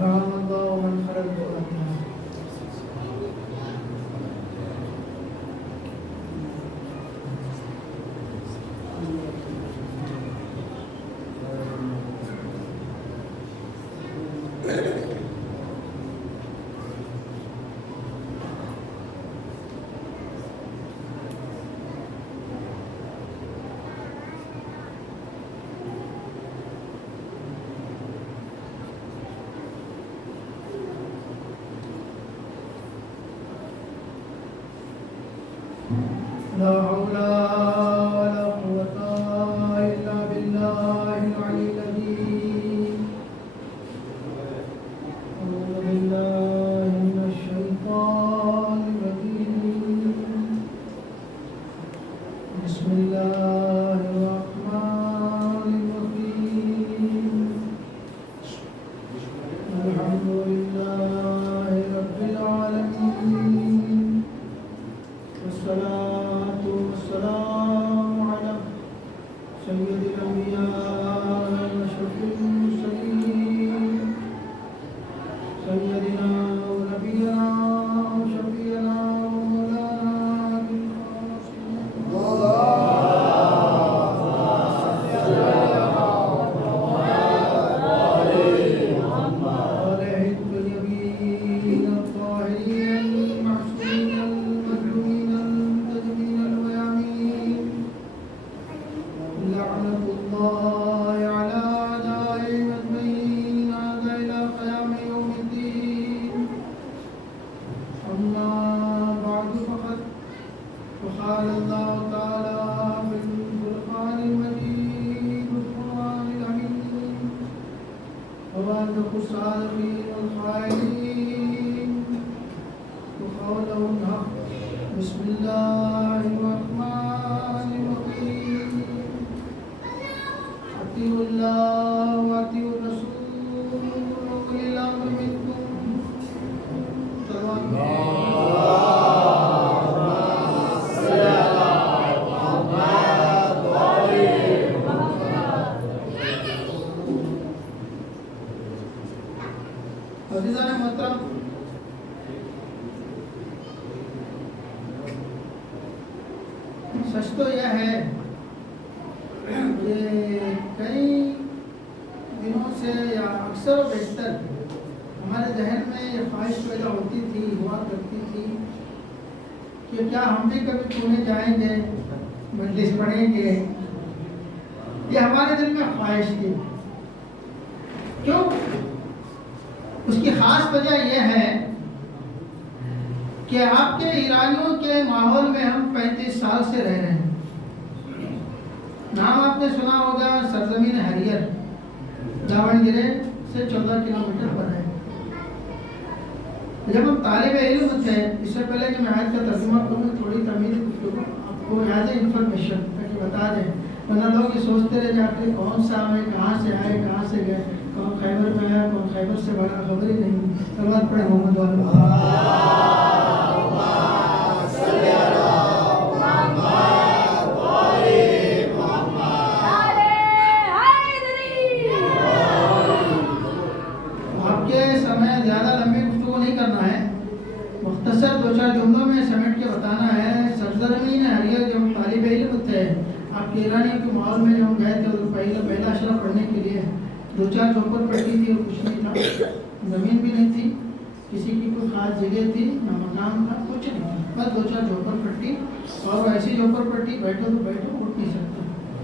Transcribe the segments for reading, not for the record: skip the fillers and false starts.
رحم الله من خرج بأمتها. لا حول ولا قوة إلا بالله العلي العظيم. أعوذ بالله من الشيطان الرجيم. بسم الله الرحمن الرحيم. الحمد لله رب العالمين، والصلاة والسلام على سيد الأنبياء وأشرف المرسلين، سيدنا ونبينا وشفيعنا ومولانا أبي القاسم وآله الطيبين الطاهرين المعصومين المظلومين المنتجبين الويامين. لعنة الله على أعدائهم أجمعين هذا إلى قيام يوم الدين. أما بعد فقال الله تعالى في القرآن المجيد والقرآن الحكيم: وأصدق الصادقين والقائلين وقوله الحق. بسم الله الرحمن الرحيم. أطيعوا الله وأطيعوا الرسول وأولي الأمر منكم. عزیزان محترم، سچ تو یہ ہے کہ کئی دنوں سے یا اکثر و بیشتر ہمارے ذہن میں یہ خواہش پیدا ہوتی تھی، ہوا کرتی تھی کہ کیا ہم بھی کبھی پونے جائیں گے، مجلس پڑھیں گے. یہ ہمارے دل میں خواہش تھی. کیوں؟ اس کی خاص وجہ یہ ہے کہ آپ کے ایرانیوں کے ماحول میں ہم 35 سال سے رہ رہے ہیں. نام آپ نے سنا ہوگا سرزمین ہریئر، داونگرے سے 14 کلومیٹر پر ہے. جب ہم طالب علم تھے، اس سے پہلے کہ میں آیت کا ترجمہ کروں، تھوڑی تعمیری گفتگو آپ کو ایز اے انفارمیشن تاکہ بتا دیں، ورنہ لوگ یہ سوچتے رہے جا کے کون سا آئے، کہاں سے آئے، کہاں سے گئے، کون خیبر میں آیا، کون خیبر سے بڑا، خبر ہی نہیں. سلوات پڑھے محمد والے. مختصر 2-4 جملوں میں سمیٹ کے بتانا ہے. سرزمین ہریئر جب ہم طالب علم تھے، آپ کے ایرانیوں کے ماحول میں جب ہم گئے تھے، پہلا اشرف پڑھنے کے لیے 2-4 جھوپڑ پٹی تھی اور کچھ نہیں تھا. زمین بھی نہیں تھی، کسی کی کوئی خاص جگہ تھی نہ مکان تھا، کچھ نہیں تھا، بس 2-4 جھوپڑ پٹی. اور ایسی جھوپڑ پٹی بیٹھو تو بیٹھو، اٹھ نہیں سکتے،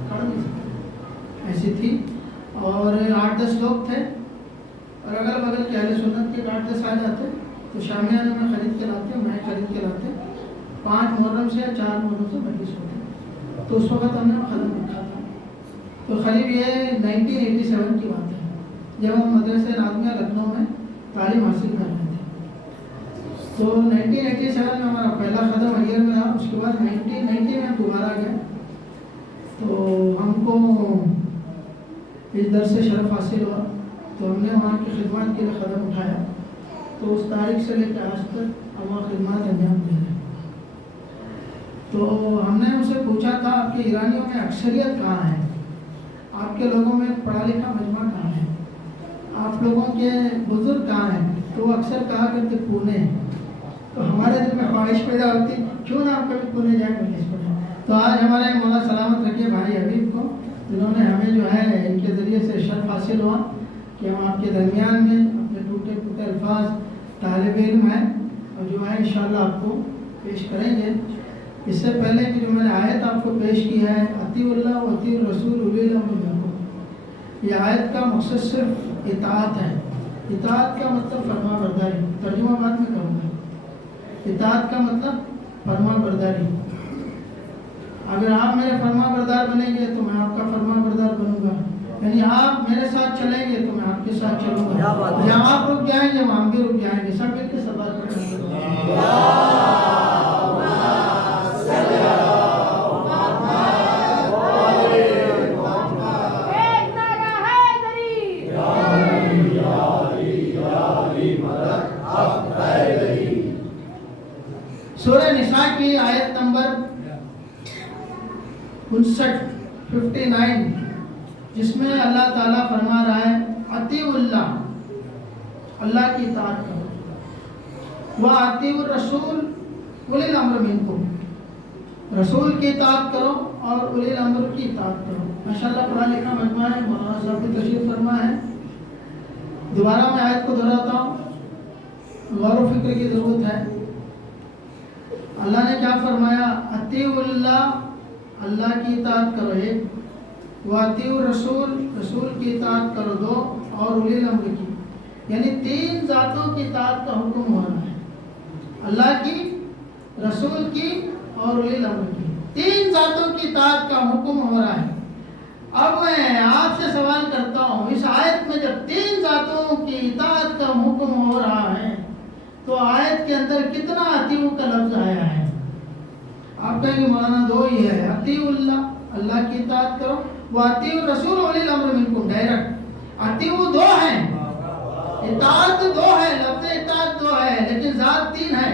کھڑ نہیں سکتے، ایسی تھی. اور 8-10 لوگ تھے، اور اگل بغل کے اہل سنت کے 8-10 آ جاتے تو شامیانہ میں خرید کے لاتے، میں خرید کے لاتے. 5 محرم سے یا 4 محرم سے مجلس ہوتے. تو اس وقت ہم نے قلم رکھا تھا. تو قریب یہ 1987 کی بات ہے، جب ہم مدرسہ نازمیہ لکھنؤ میں تعلیم حاصل کر رہے تھے. تو 1987 میں ہمارا پہلا قدم ہریئر میں رہا. اس کے بعد 1990 میں ہم دوبارہ گئے تو ہم کو اس در سے شرف حاصل ہوا. تو ہم نے وہاں کی خدمات کے لیے قدم اٹھایا. تو اس تاریخ سے لے کے آج تک ہم وہاں خدمات انجام دے رہے ہیں. تو ہم نے ان سے پوچھا تھا آپ کے ایرانیوں میں اکثریت کہاں ہے، آپ کے لوگوں میں پڑھا لکھا مجمع کہاں ہے، آپ لوگوں کے بزرگ کہاں ہیں؟ تو وہ اکثر کہا کرتے پونے. تو ہمارے دل میں خواہش پیدا ہوتی کیوں نہ آپ کبھی پونے جائیں مجلس پڑھیں. تو آج ہمارے مولا سلامت رکھے بھائی حبیب کو، جنہوں نے ہمیں جو ہے ان کے ذریعے سے شرف حاصل ہوا کہ ہم آپ کے درمیان میں اپنے ٹوٹے پھوٹے الفاظ طالب علم ہیں اور جو ہے انشاءاللہ آپ کو پیش کریں گے. اس سے پہلے کہ جو میں نے آیت آپ کو پیش کی ہے اطیعوا اللہ و اطیعوا الرسول اولی الامر منکم، یہ آیت کا مقصد صرف اطاعت ہے. اطاعت کا مطلب فرما برداری، ترجمہ بعد میں کروں گا. اطاعت کا مطلب فرما برداری. اگر آپ میرے فرما بردار بنیں گے تو میں آپ کا فرما بردار بنوں گا، یعنی آپ میرے ساتھ چلیں گے تو میں آپ کے ساتھ چلوں گا. یا آپ رک جائیں گے ہم بھی رک جائیں گے. سب مل کے سب بات کریں گے. سورہ نساء کی آیت نمبر 59 جس میں اللہ تعالیٰ فرما رہا ہے اطیعوا اللہ، اللہ کی اطاعت کرو، واطیعوا الرسول اولی الامر منکم، رسول کی اطاعت کرو اور اولی الامر کی اطاعت کرو. ماشاءاللہ پڑھا لکھا مجموعہ ہے، مولانا صاحب کی تشریف فرما ہے. دوبارہ میں آیت کو دہراتا ہوں، غور و فکر کی ضرورت ہے. اللہ نے کیا فرمایا؟ اطیعوا اللہ، اللہ کی اطاعت کرو ایک، واطیعوا الرسول، رسول کی اطاعت کرو دو، اور اولی الامر کی، یعنی تین ذاتوں کی اطاعت کا حکم ہو رہا ہے. اللہ کی، رسول کی اور اولی الامر کی، تین ذاتوں کی اطاعت کا حکم ہو رہا ہے. اب میں آپ سے سوال کرتا ہوں، اس آیت میں جب تین ذاتوں کی اطاعت کا حکم ہو رہا ہے تو آیت کے اندر کتنا اطیعوا کا لفظ آیا ہے؟ آپ کہیں گے مولانا دو ہی ہے. اطیعوا اللہ، اللہ کی اطاعت کرو، واطیعوا الرسول اولی الامر منکم. ڈائریکٹ اطیعوا دو ہیں، اطاعت دو ہے، لفظ اطاعت دو ہے، لیکن ذات تین ہے.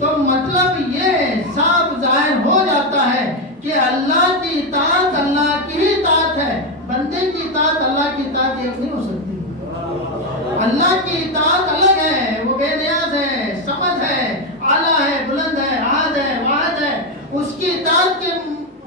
تو مطلب یہ صاف ظاہر ہو جاتا ہے کہ اللہ کی اطاعت اللہ کی ہی اطاعت ہے. بندے کی اطاعت اللہ کی اطاعت ایک نہیں ہو سکتی. اللہ کی اطاعت الگ ہے، وہ بے نیاز ہے، سمجھ ہے، اعلیٰ ہے، بلند ہے، احد ہے، واحد ہے. اس کی اطاعت کے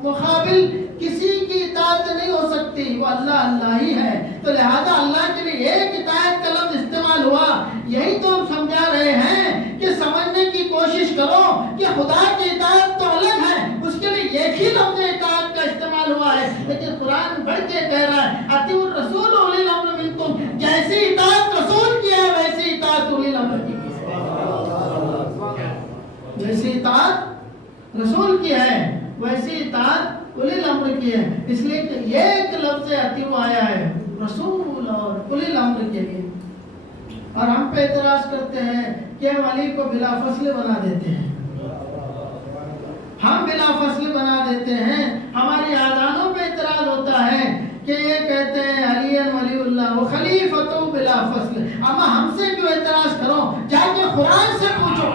مقابل کسی کی اطاعت نہیں ہو سکتی، وہ اللہ اللہ ہی ہے. تو لہذا اللہ کے لیے ایک اطاعت کا لفظ استعمال ہوا. یہی تو ہم سمجھا رہے ہیں کہ سمجھنے کی کوشش کرو کہ خدا کی اطاعت تو الگ ہے، اس کے لیے ایک ہی لفظ اطاعت کا استعمال ہوا ہے. لیکن قرآن بڑھ کے کہہ رہا ہے اطیعوا الرسول اولی الامر منکم. جیسی اطاعت رسول کی ہے ویسی اطاعت اولی الامر کی ہے. جیسی اطاعت رسول کی ہے ویسی اطاعت اولی الامر کی ہے. اس لیے کہ ایک لفظ اطیعوا آیا ہے رسول اور اولی الامر کے لیے. اور ہم پہ اعتراض کرتے ہیں کہ ہم علی کو بلا فصل بنا دیتے ہیں، ہم بلا فصل بنا دیتے ہیں. ہماری آذانوں پہ اعتراض ہوتا ہے کہ یہ کہتے ہیں علی ولی اللہ و خلیفۃ بلا فصل. اما ہم سے کیوں اعتراض کرو؟ جا کے قرآن سے پوچھو،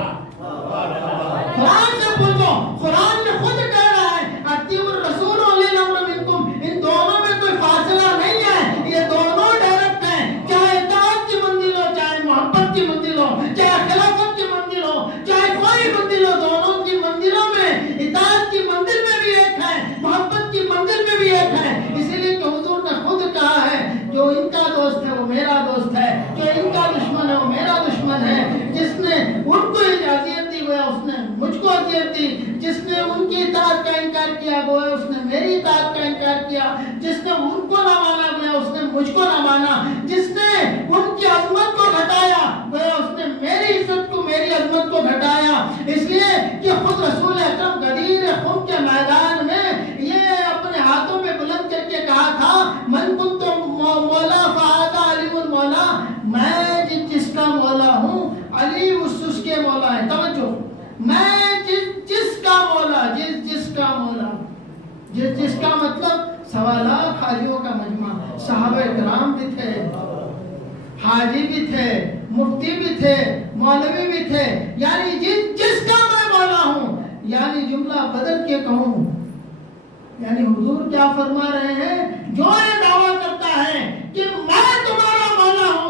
قرآن سے پوچھو. قرآن نے خود کہہ رہا ہے اطیعوا الرسول اولی الامر منکم. ان دونوں میں کوئی فاصلہ نہیں ہے، یہ دونوں ڈائریکٹ ہیں. چاہے اطاعت کی منزل ہو، چاہے محبت کی منزل ہو، چاہے خلافت کی منزل ہو، چاہے کوئی منزل ہو، دونوں کی منزلوں میں اطاعت کی منزل میں بھی ایک ہے، محبت کی منزل میں بھی ایک ہے. اسی لیے کہ حضور نے خود کہا ہے جو ان کا دوست ہے وہ میرا دوست ہے، جو ان کا دشمن ہے وہ میرا دشمن ہے. جس نے ان کو اجازت دی گویا اس نے مجھ کو اذیت دی، جس نے ان کی اطاعت کا انکار کیا گویا اس نے میری اطاعت کا انکار کیا، جس نے ان کو نہ مانا گویا اس نے مجھ کو نہ مانا، جس نے ان کی عظمت کو گھٹایا گویا اس نے میری عزت کو، میری عظمت کو گھٹایا. اس لیے کہ خود رسول اکرم غدیر خون کے میدان میں یہ اپنے ہاتھوں پہ بلند کر کے کہا تھا من کنت مولا فہذا علی المولا. میں جس کا مولا ہوں علی اس کے مولا ہے. توجہ، میں جس کا مولا، جس کا مولا، جس کا مطلب سوالات حاجیوں کا مجمع. صحابہ کرام بھی تھے، حاجی بھی تھے، مفتی بھی تھے، مولوی بھی تھے. یعنی جس کا میں مولا ہوں، یعنی جملہ بدل کے کہوں، یعنی حضور کیا فرما رہے ہیں؟ جو یہ دعویٰ کرتا ہے کہ میں تمہارا مولا ہوں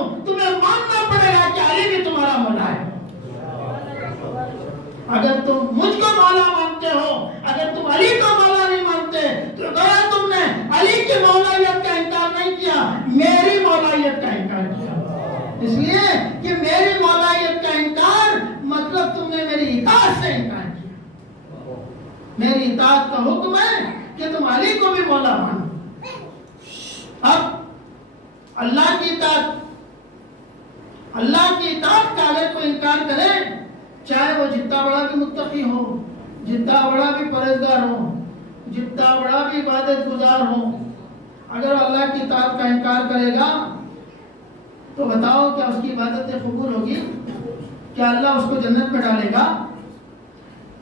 اگر تم مجھ کو مولا مانتے ہو، اگر تم علی کو مولا نہیں مانتے تو گویا تم نے علی کی مولائیت کا انکار نہیں کیا، میری مولائیت کا انکار کیا۔ اس لیے کہ میری مولائیت کا انکار مطلب تم نے میری اطاعت سے انکار کیا۔ میری اطاعت کا حکم ہے کہ تم علی کو بھی مولا مانو۔ اب اللہ کی اطاعت کا اگر کوئی انکار کرے، چاہے وہ جتنا بڑا بھی متقی ہو، جتنا بڑا بھی پرہیزگار ہو، جتنا بڑا بھی عبادت گزار ہو، اگر اللہ کی اطاعت کا انکار کرے گا تو بتاؤ کیا اس کی عبادتیں قبول ہوگی؟ کیا اللہ اس کو جنت میں ڈالے گا؟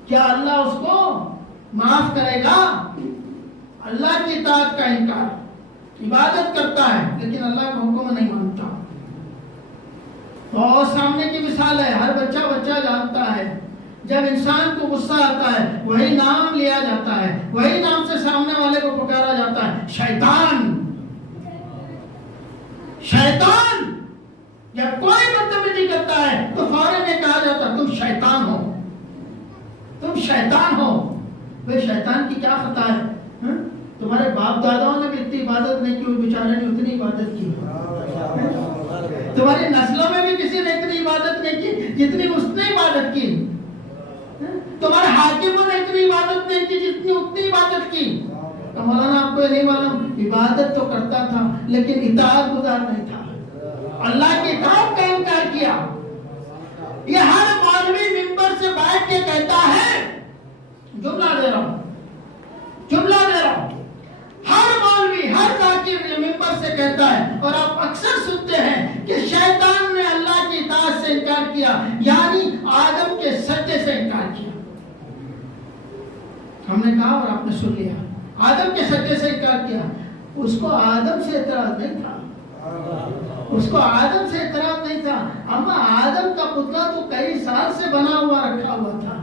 کیا اللہ اس کو معاف کرے گا؟ اللہ کی اطاعت کا انکار، عبادت کرتا ہے لیکن اللہ کا حکم نہیں مانتا۔ اور سامنے کی مثال ہے، ہر بچہ جانتا ہے جب انسان کو غصہ آتا ہے وہی نام لیا جاتا ہے، وہی نام سے سامنے والے کو پکارا جاتا ہے، شیطان۔ شیطان جب کوئی بدتمیزی کرتا ہے تو فوراً یہ کہا جاتا ہے تم شیطان ہو، تم شیطان ہو۔ بھئی شیطان کی کیا خطا ہے؟ تمہارے باپ داداؤں نے بھی اتنی عبادت نہیں کی، وہ بیچارے نے اتنی عبادت کی۔ تمہاری نسلوں میں بھی کسی نے اتنی عبادت نہیں کی جتنی اس نے عبادت کی۔ تمہارے حاکموں نے اتنی عبادت نہیں کی جتنی اتنی عبادت کی۔ تو مولانا آپ کو یہ نہیں معلوم، عبادت تو کرتا تھا لیکن اطاعت گزار نہیں تھا، اللہ کی اطاعت کا انکار کیا۔ یہ ہر مولوی منبر سے بیٹھ کے کہتا ہے، جملہ دے رہا ہوں، ہر مولوی ہر ذاکر یہ منبر سے کہتا ہے، اور آپ اکثر سنتے ہیں کہ شیطان نے اللہ کی اطاعت سے انکار کیا، یعنی آدم کے سجدے سے انکار کیا۔ ہم نے کہا اور آپ نے سن لیا، آدم کے سجدے سے انکار کیا۔ اس کو آدم سے اعتراض نہیں تھا، اما آدم کا پتلا تو کئی سال سے بنا ہوا رکھا ہوا تھا،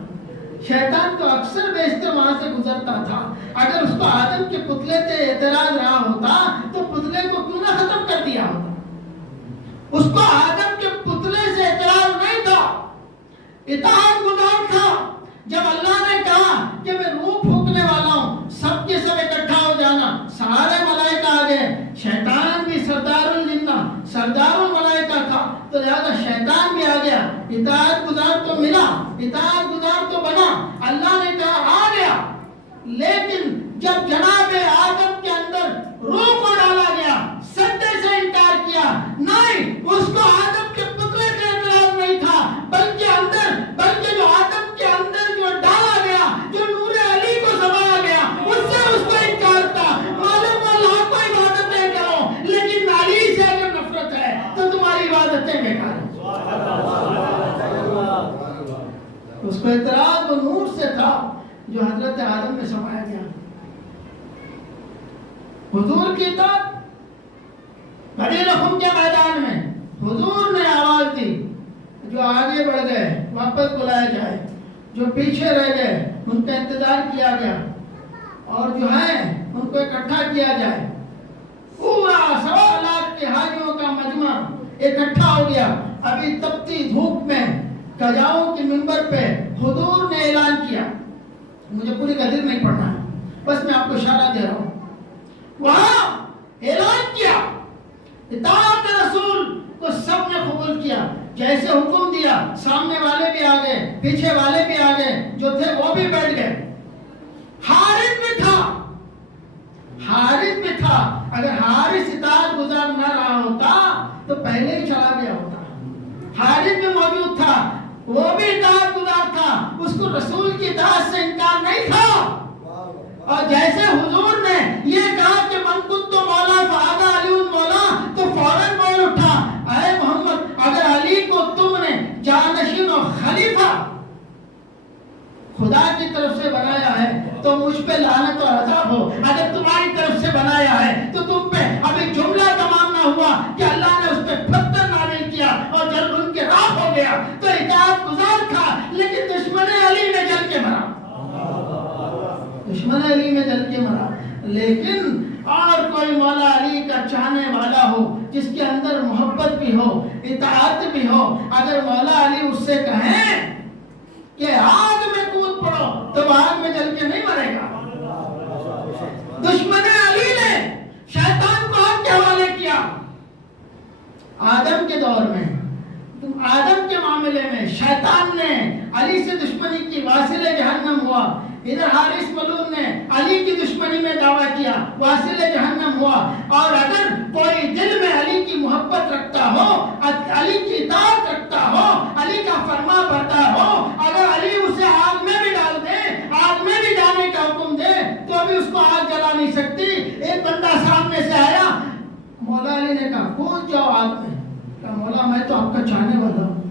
شیطان تو اکثر بیشتر وہاں سے گزرتا تھا۔ اگر اس کو آدم کے پتلے سے اعتراض رہا ہوتا تو پتلے کو کیوں نہ ختم کر دیا ہوتا؟ اس کو آدم کے پتلے سے اعتراض نہیں تھا، اطاعت گزار تھا۔ جب اللہ نے کہا کہ میں روح پھونکنے والا ہوں، سب کے سب اکٹھا ہو جانا، سارے ملائکہ آ گئے، شیطان بھی سردار الجنہ سردار الملائکہ تھا، تو لہذا شیطان بھی آ گیا، اطاعت گزار تو ملا، اطاعت گزار تو بنا، اللہ نے کہا آ گیا۔ لیکن جب جناب آدم کے اندر روح کو ڈالا گیا، سجدے سے انکار کیا، نہیں، اس کو آدم کے پتلے سے اعتراض نہیں تھا، بلکہ جو آدم کے اندر جو ڈالا گیا، جو نور علی کو سمایا گیا، اس سے اس کو انکار تھا۔ معلوم اللہ کو عبادتیں کرو لیکن علی سے اگر نفرت ہے تو تمہاری عبادتیں بیکار ہیں۔ اس کو اعتراض وہ نور سے تھا جو حضرت آدم میں سمایا گیا۔ حضور کی اطاعت بڑی رقم کے میدان میں حضور نے آواز دی، جو آگے بڑھ گئے واپس بلایا جائے، جو پیچھے رہ گئے ان کا انتظار کیا گیا، اور جو ہے ان کو اکٹھا کیا جائے۔ پورا 1.25 لاکھ کے حاجیوں کا مجمع اکٹھا ہو گیا۔ ابھی تپتی دھوپ میں گجاؤں کے منبر پہ حضور نے اعلان کیا، مجھے پوری غدیر نہیں پڑھنا ہے، بس میں آپ کو اشارہ دے رہا ہوں۔ وہاں اعلان کیا، اطاعت رسول کو سب نے قبول کیا، جیسے حکم دیا سامنے والے بھی آ گئے، پیچھے والے بھی آ گئے، جو تھے وہ بھی بیٹھ گئے۔ حارث بھی تھا، اگر حارث اطاعت گزار نہ رہا ہوتا تو پہلے ہی چلا گیا ہوتا۔ حارث بھی موجود تھا، وہ بھی اطاعت گزار تھا، اس کو رسول کی اطاعت سے انکار نہیں تھا۔ اور جیسے حضور نے یہ کہا کہ من کنت مولا فہذا علی مولا، تو فوراً بول اٹھا، اے محمد اگر علی کو تم نے جانشین و خلیفہ خدا کی طرف سے بنایا ہے تو مجھ پہ لعنت اور عذاب ہو، اگر تمہاری طرف سے بنایا ہے تو تم پہ ابھی جملہ تمام نہ ہوا کہ اللہ نے اس پہ پتھر نازل کیا اور جب ان کے راہ ہو گیا تو اطاعت گزار تھا، لیکن دشمن علی میں جل کے مرا، دشمن علی میں جل کے مرا۔ لیکن اور کوئی مولا علی کا چاہنے والا ہو، جس کے اندر محبت بھی ہو، اطاعت بھی ہو، اگر مولا علی اس سے کہیں کہ آگ میں کود پڑو تو آگ میں جل کے نہیں مرے گا. دشمن علی نے شیطان کو آگ کے حوالے کیا. آدم کے دور میں، آدم کے معاملے میں شیطان نے علی سے دشمنی کی، واصل جہنم ہوا. ادھر حارث ملعون نے علی کی دشمنی میں دعویٰ کیا، واصل جہنم ہوا. اور اگر کوئی دل میں علی کی محبت رکھتا ہو، علی کی اطاعت رکھتا ہو، علی کا فرما بردار ہو، اگر علی اسے آگ میں بھی ڈال دے، آگ میں بھی جانے کا حکم دے، تو ابھی اس کو آگ جلا نہیں سکتی. ایک بندہ سامنے سے آیا، مولا علی نے کہا کود جاؤ آگ میں. کہا مولا میں تو آپ کا چاہنے والا ہوں،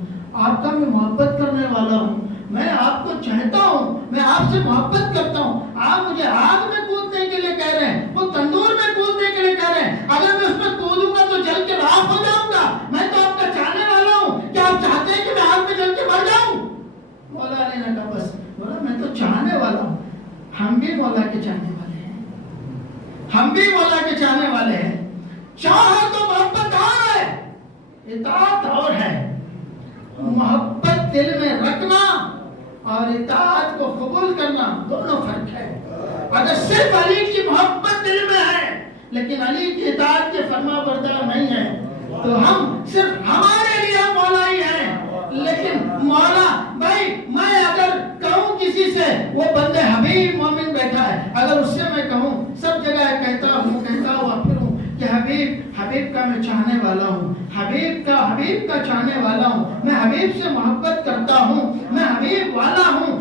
آپ کا میں محبت کرنے والا ہوں، میں آپ کو چاہتا ہوں، میں آپ سے محبت کرتا ہوں. آپ مجھے آگ میں کودنے کے لیے کہہ رہے ہیں، وہ تندور میں کودنے کے لیے کہہ رہے ہیں. اگر میں اس میں کودوں گا تو جل کے راکھ ہو جاؤں گا. میں تو آپ کا چاہنے والا ہوں، کیا آپ چاہتے ہیں کہ میں آگ میں جل کے مر جاؤں؟ مولا علی نے کہا بس. مولا میں تو چاہنے والا ہوں. ہم بھی مولا کے چاہنے والے ہیں، ہم بھی مولا کے چاہنے والے ہیں. چاہ تو محبت اور ہے، اطاعت اور ہے. محبت دل میں رکھنا اور اطاعت کو قبول کرنا دونوں فرق ہے. اگر صرف علی کی محبت دل میں ہے لیکن علی کی اطاعت کے فرما بردار نہیں ہے تو ہم صرف ہمارے لیے مولا ہی ہیں. لیکن مولا بھائی میں اگر کہوں کسی سے، وہ بندے حبیب مومن بیٹھا ہے، اگر اس سے میں کہوں سب جگہ کہتا ہوا پھروں کہ حبیب کا میں چاہنے والا ہوں، حبیب کا چاہنے والا ہوں، میں حبیب سے محبت کرتا ہوں، میں حبیب والا ہوں،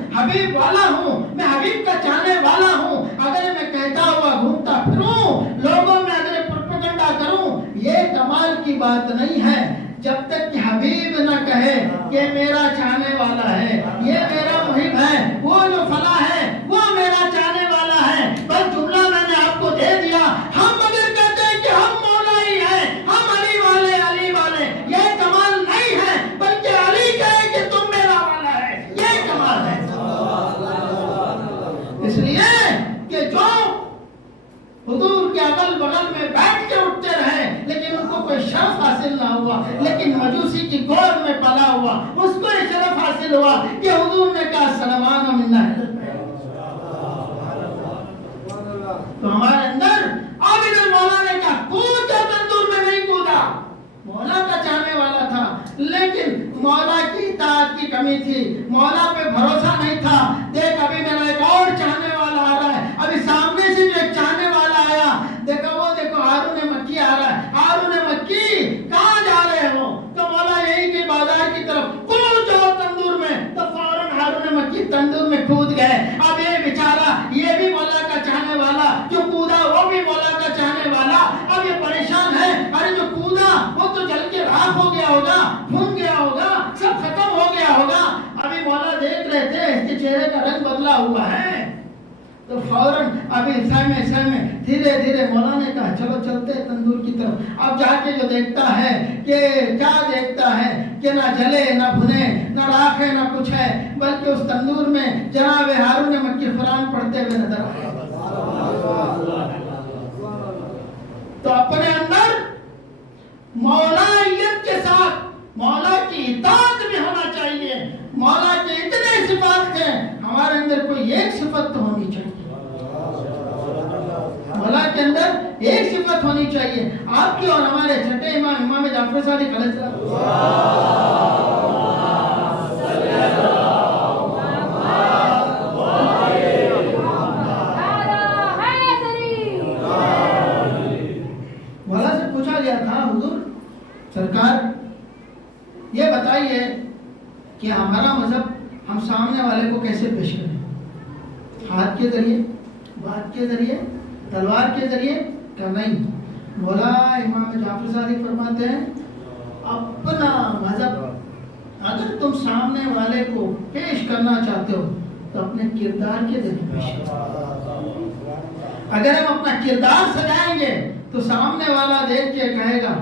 میں حبیب کا چاہنے والا ہوں. اگر میں کہتا ہوا گھومتا پھروں، لوگوں میں اگر پروپیگنڈا کروں، یہ کمال کی بات نہیں ہے. جب تک کہ حبیب نہ کہے کہ میرا چاہنے والا ہے، یہ میرا محب ہے، وہ جو فلاں ہے وہ میرا چاہنے والا ہے، بس جملہ میں نے آپ کو دے دیا. ہم اگر کہتے ہیں کہ ہم مولا ہی ہیں، ہم علی والے، یہ کمال نہیں ہے، بلکہ علی کہے کہ تم میرا والا ہے، یہ کمال ہے. اس لیے کہ جو حضور کے اگل بغل میں بیٹھ کے اٹھتے رہے لیکن ان کو کوئی شرف حاصل نہ ہوا، لیکن مجوسی کی گود میں پلا ہوا اس کو یہ شرف حاصل ہوا کہ حضور نے کہا سلمان منا ہے. تو ہمارے اندر اب ادھر مولا نے کہا کود جا، تندور میں نہیں کودا. مولا کا چاہنے والا تھا لیکن مولا کی اطاعت کی کمی تھی، مولا پہ بھروسہ نہیں تھا. دیکھ ابھی میرا ایک اور چاہنے والا آ رہا ہے، ابھی سامنے سے جو ایک چاہنے والا آیا، دیکھو ہارون مکی آ رہا ہے. ہارون مکی کہاں جا رہے ہو؟ تو مولا یہی کہ بازار کی طرف. کود جاؤ تندور میں. تو فوراً ہارون مکی تندور میں کود گئے. اب یہ بیچارہ، یہ بھی مولا کا چاہنے والا، جو کودا وہ بھی مولا کا چاہنے والا، اب یہ پریشان ہے. ارے جو کودا وہ تو جل کے راکھ ہو گیا ہوگا، بھن گیا ہوگا، سب ختم ہو گیا ہوگا. ابھی مولا دیکھ رہے تھے اس کے چہرے کا رنگ بدلا ہوا ہے. تو فوراً ابھی سہمے دھیرے دھیرے مولا نے کہا چلو چلتے تندور کی طرف. اب جا کے جو دیکھتا ہے کہ کیا دیکھتا ہے کہ نہ جلے نہ بھنے نہ راکھ ہے نہ کچھ ہے، بلکہ اس تندور میں جناب ہارون مکی قرآن پڑھتے ہوئے نظر آئے. تو اپنے اندر مولائیت کے ساتھ مولا کی اطاعت بھی ہونا چاہیے. مولا کے اتنے صفات ہیں، ہمارے اندر کوئی ایک صفت تو ہونی چاہیے. مولا کے اندر ایک صفت ہونی چاہیے. آپ کی اور ہمارے چھٹے امام جعفر صادق علیہ السلام مولا سے پوچھا گیا تھا حضور سرکار یہ بتائیے کہ ہمارا مذہب ہم سامنے والے کو کیسے پیش کریں؟ ہاتھ کے ذریعے، بات کے ذریعے، تلوار کے ذریعے کہ نہیں؟ مولا امام جعفر صادق فرماتے ہیں اپنا مذہب اگر تم سامنے والے کو پیش کرنا چاہتے ہو تو اپنے کردار کے ذریعے پیش کرو. اگر ہم اپنا کردار سجائیں گے تو سامنے والا دیکھ کے کہے گا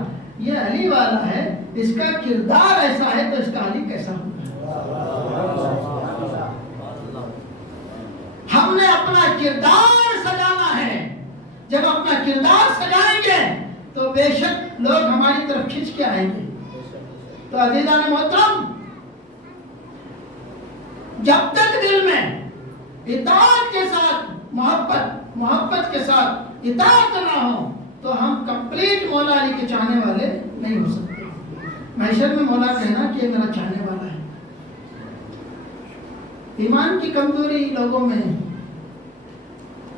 یہ علی والا ہے، اس کا کردار ایسا ہے تو اس کا علی کیسا ہوگا. ہم نے اپنا کردار سجانا ہے. جب اپنا کردار سجائیں گے تو بے شک لوگ ہماری طرف کھنچ کے آئیں گے. تو عزیزان محترم، جب تک دل میں اطاعت کے ساتھ محبت کے ساتھ اطاعت نہ ہو تو ہم کمپلیٹ مولا علی کے چاہنے والے نہیں ہو سکتے. محشر میں مولا کہنا کہ یہ میرا چاہنے والا ہے. ایمان کی کمزوری لوگوں میں،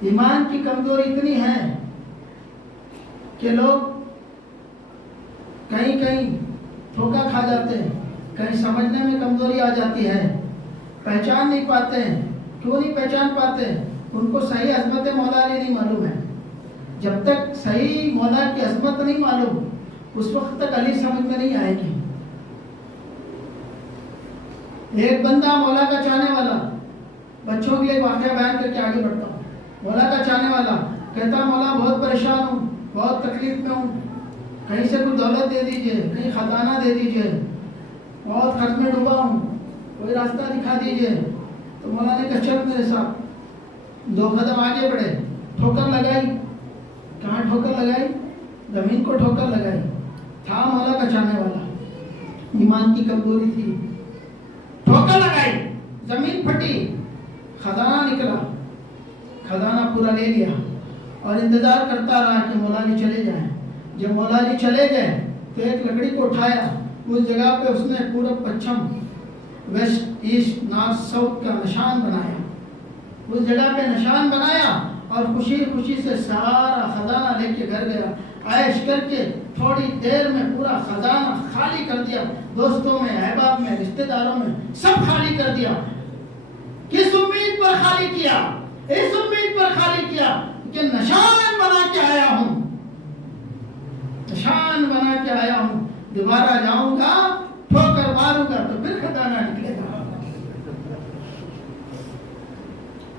ایمان کی کمزوری اتنی ہے کہ لوگ کہیں دھوکہ کھا جاتے ہیں، کہیں سمجھنے میں کمزوری آ جاتی ہے، پہچان نہیں پاتے ہیں. کیوں نہیں پہچان پاتے؟ ان کو صحیح عظمت مولا علی نہیں معلوم ہے. جب تک صحیح مولا کی عظمت نہیں معلوم اس وقت تک علی سمجھ میں نہیں آئے گی. ایک بندہ مولا کا چاہنے والا، بچوں کے لیے واقعہ بیان کر کے آگے بڑھتا ہوں. مولا کا چاہنے والا کہتا مولا بہت پریشان ہوں، بہت تکلیف میں ہوں، کہیں سے کوئی دولت دے دیجئے، کہیں خزانہ دے دیجئے، بہت خرچ میں ڈوبا ہوں، کوئی راستہ دکھا دیجئے. تو مولا نے کہا چل میرے ساتھ. 2 قدم آگے بڑھے، ٹھوکر لگائی. کہاں ٹھوکر لگائی؟ زمین کو ٹھوکر لگائی. تھا مولا کا چاہنے والا، ایمان کی کمزوری تھی. ٹھوکر لگائی، زمین پھٹی، خزانہ نکلا، خزانہ پورا لے لیا اور انتظار کرتا رہا کہ مولا علی چلے جائیں. جب مولا علی چلے گئے تو ایک لکڑی کو اٹھایا، اس جگہ پہ اس نے پورب پچھم ویسٹ ایسٹ نارتھ ساؤتھ کا نشان بنایا. اس جگہ پہ نشان بنایا اور خوشی سے سارا خزانہ لے کے گھر گیا. عائش کر کے تھوڑی دیر میں پورا خزانہ خالی کر دیا. دوستوں میں، احباب میں، رشتہ داروں میں سب خالی کر دیا. کس امید پر خالی کیا؟ اس امید پر خالی کیا کہ نشان بنا کے آیا ہوں، نشان بنا کے آیا ہوں. دوبارہ جاؤں گا، ٹھوکر ماروں گا تو پھر خزانہ نکلے گا.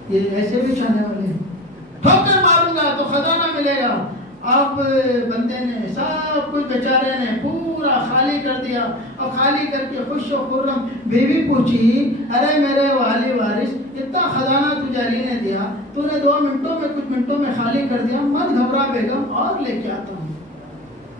یہ ایسے بھی چاہنے والے ہیں، ٹھوکر ماروں گا تو خزانہ ملے گا. اب بندے نے سب کچھ بیچارے نے پورا خالی کر دیا. اور خالی کر کے خوش و خرم بیوی پوچھی ارے میرے والی وارث اتنا خزانہ تجھے علی نے دیا، تو نے 2 منٹوں میں کچھ منٹوں میں خالی کر دیا. مت گھبرا بیگم، اور لے کے آتا ہوں،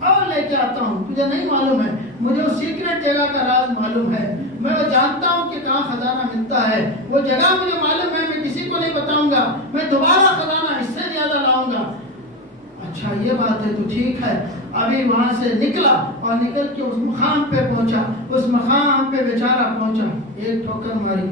اور لے کے آتا ہوں. تجھے نہیں معلوم ہے، مجھے وہ سیکرٹ جگہ کا راز معلوم ہے. میں وہ جانتا ہوں کہ کہاں خزانہ ملتا ہے. وہ جگہ مجھے معلوم ہے، میں کسی کو نہیں بتاؤں گا. میں دوبارہ خزانہ اس سے زیادہ لاؤں گا. اچھا یہ بات ہے تو ٹھیک ہے. ابھی وہاں سے نکلا اور نکل کے اس مقام پہ پہنچا. اس مقام پہ بیچارہ پہنچا، ایک ٹھوکر ماری،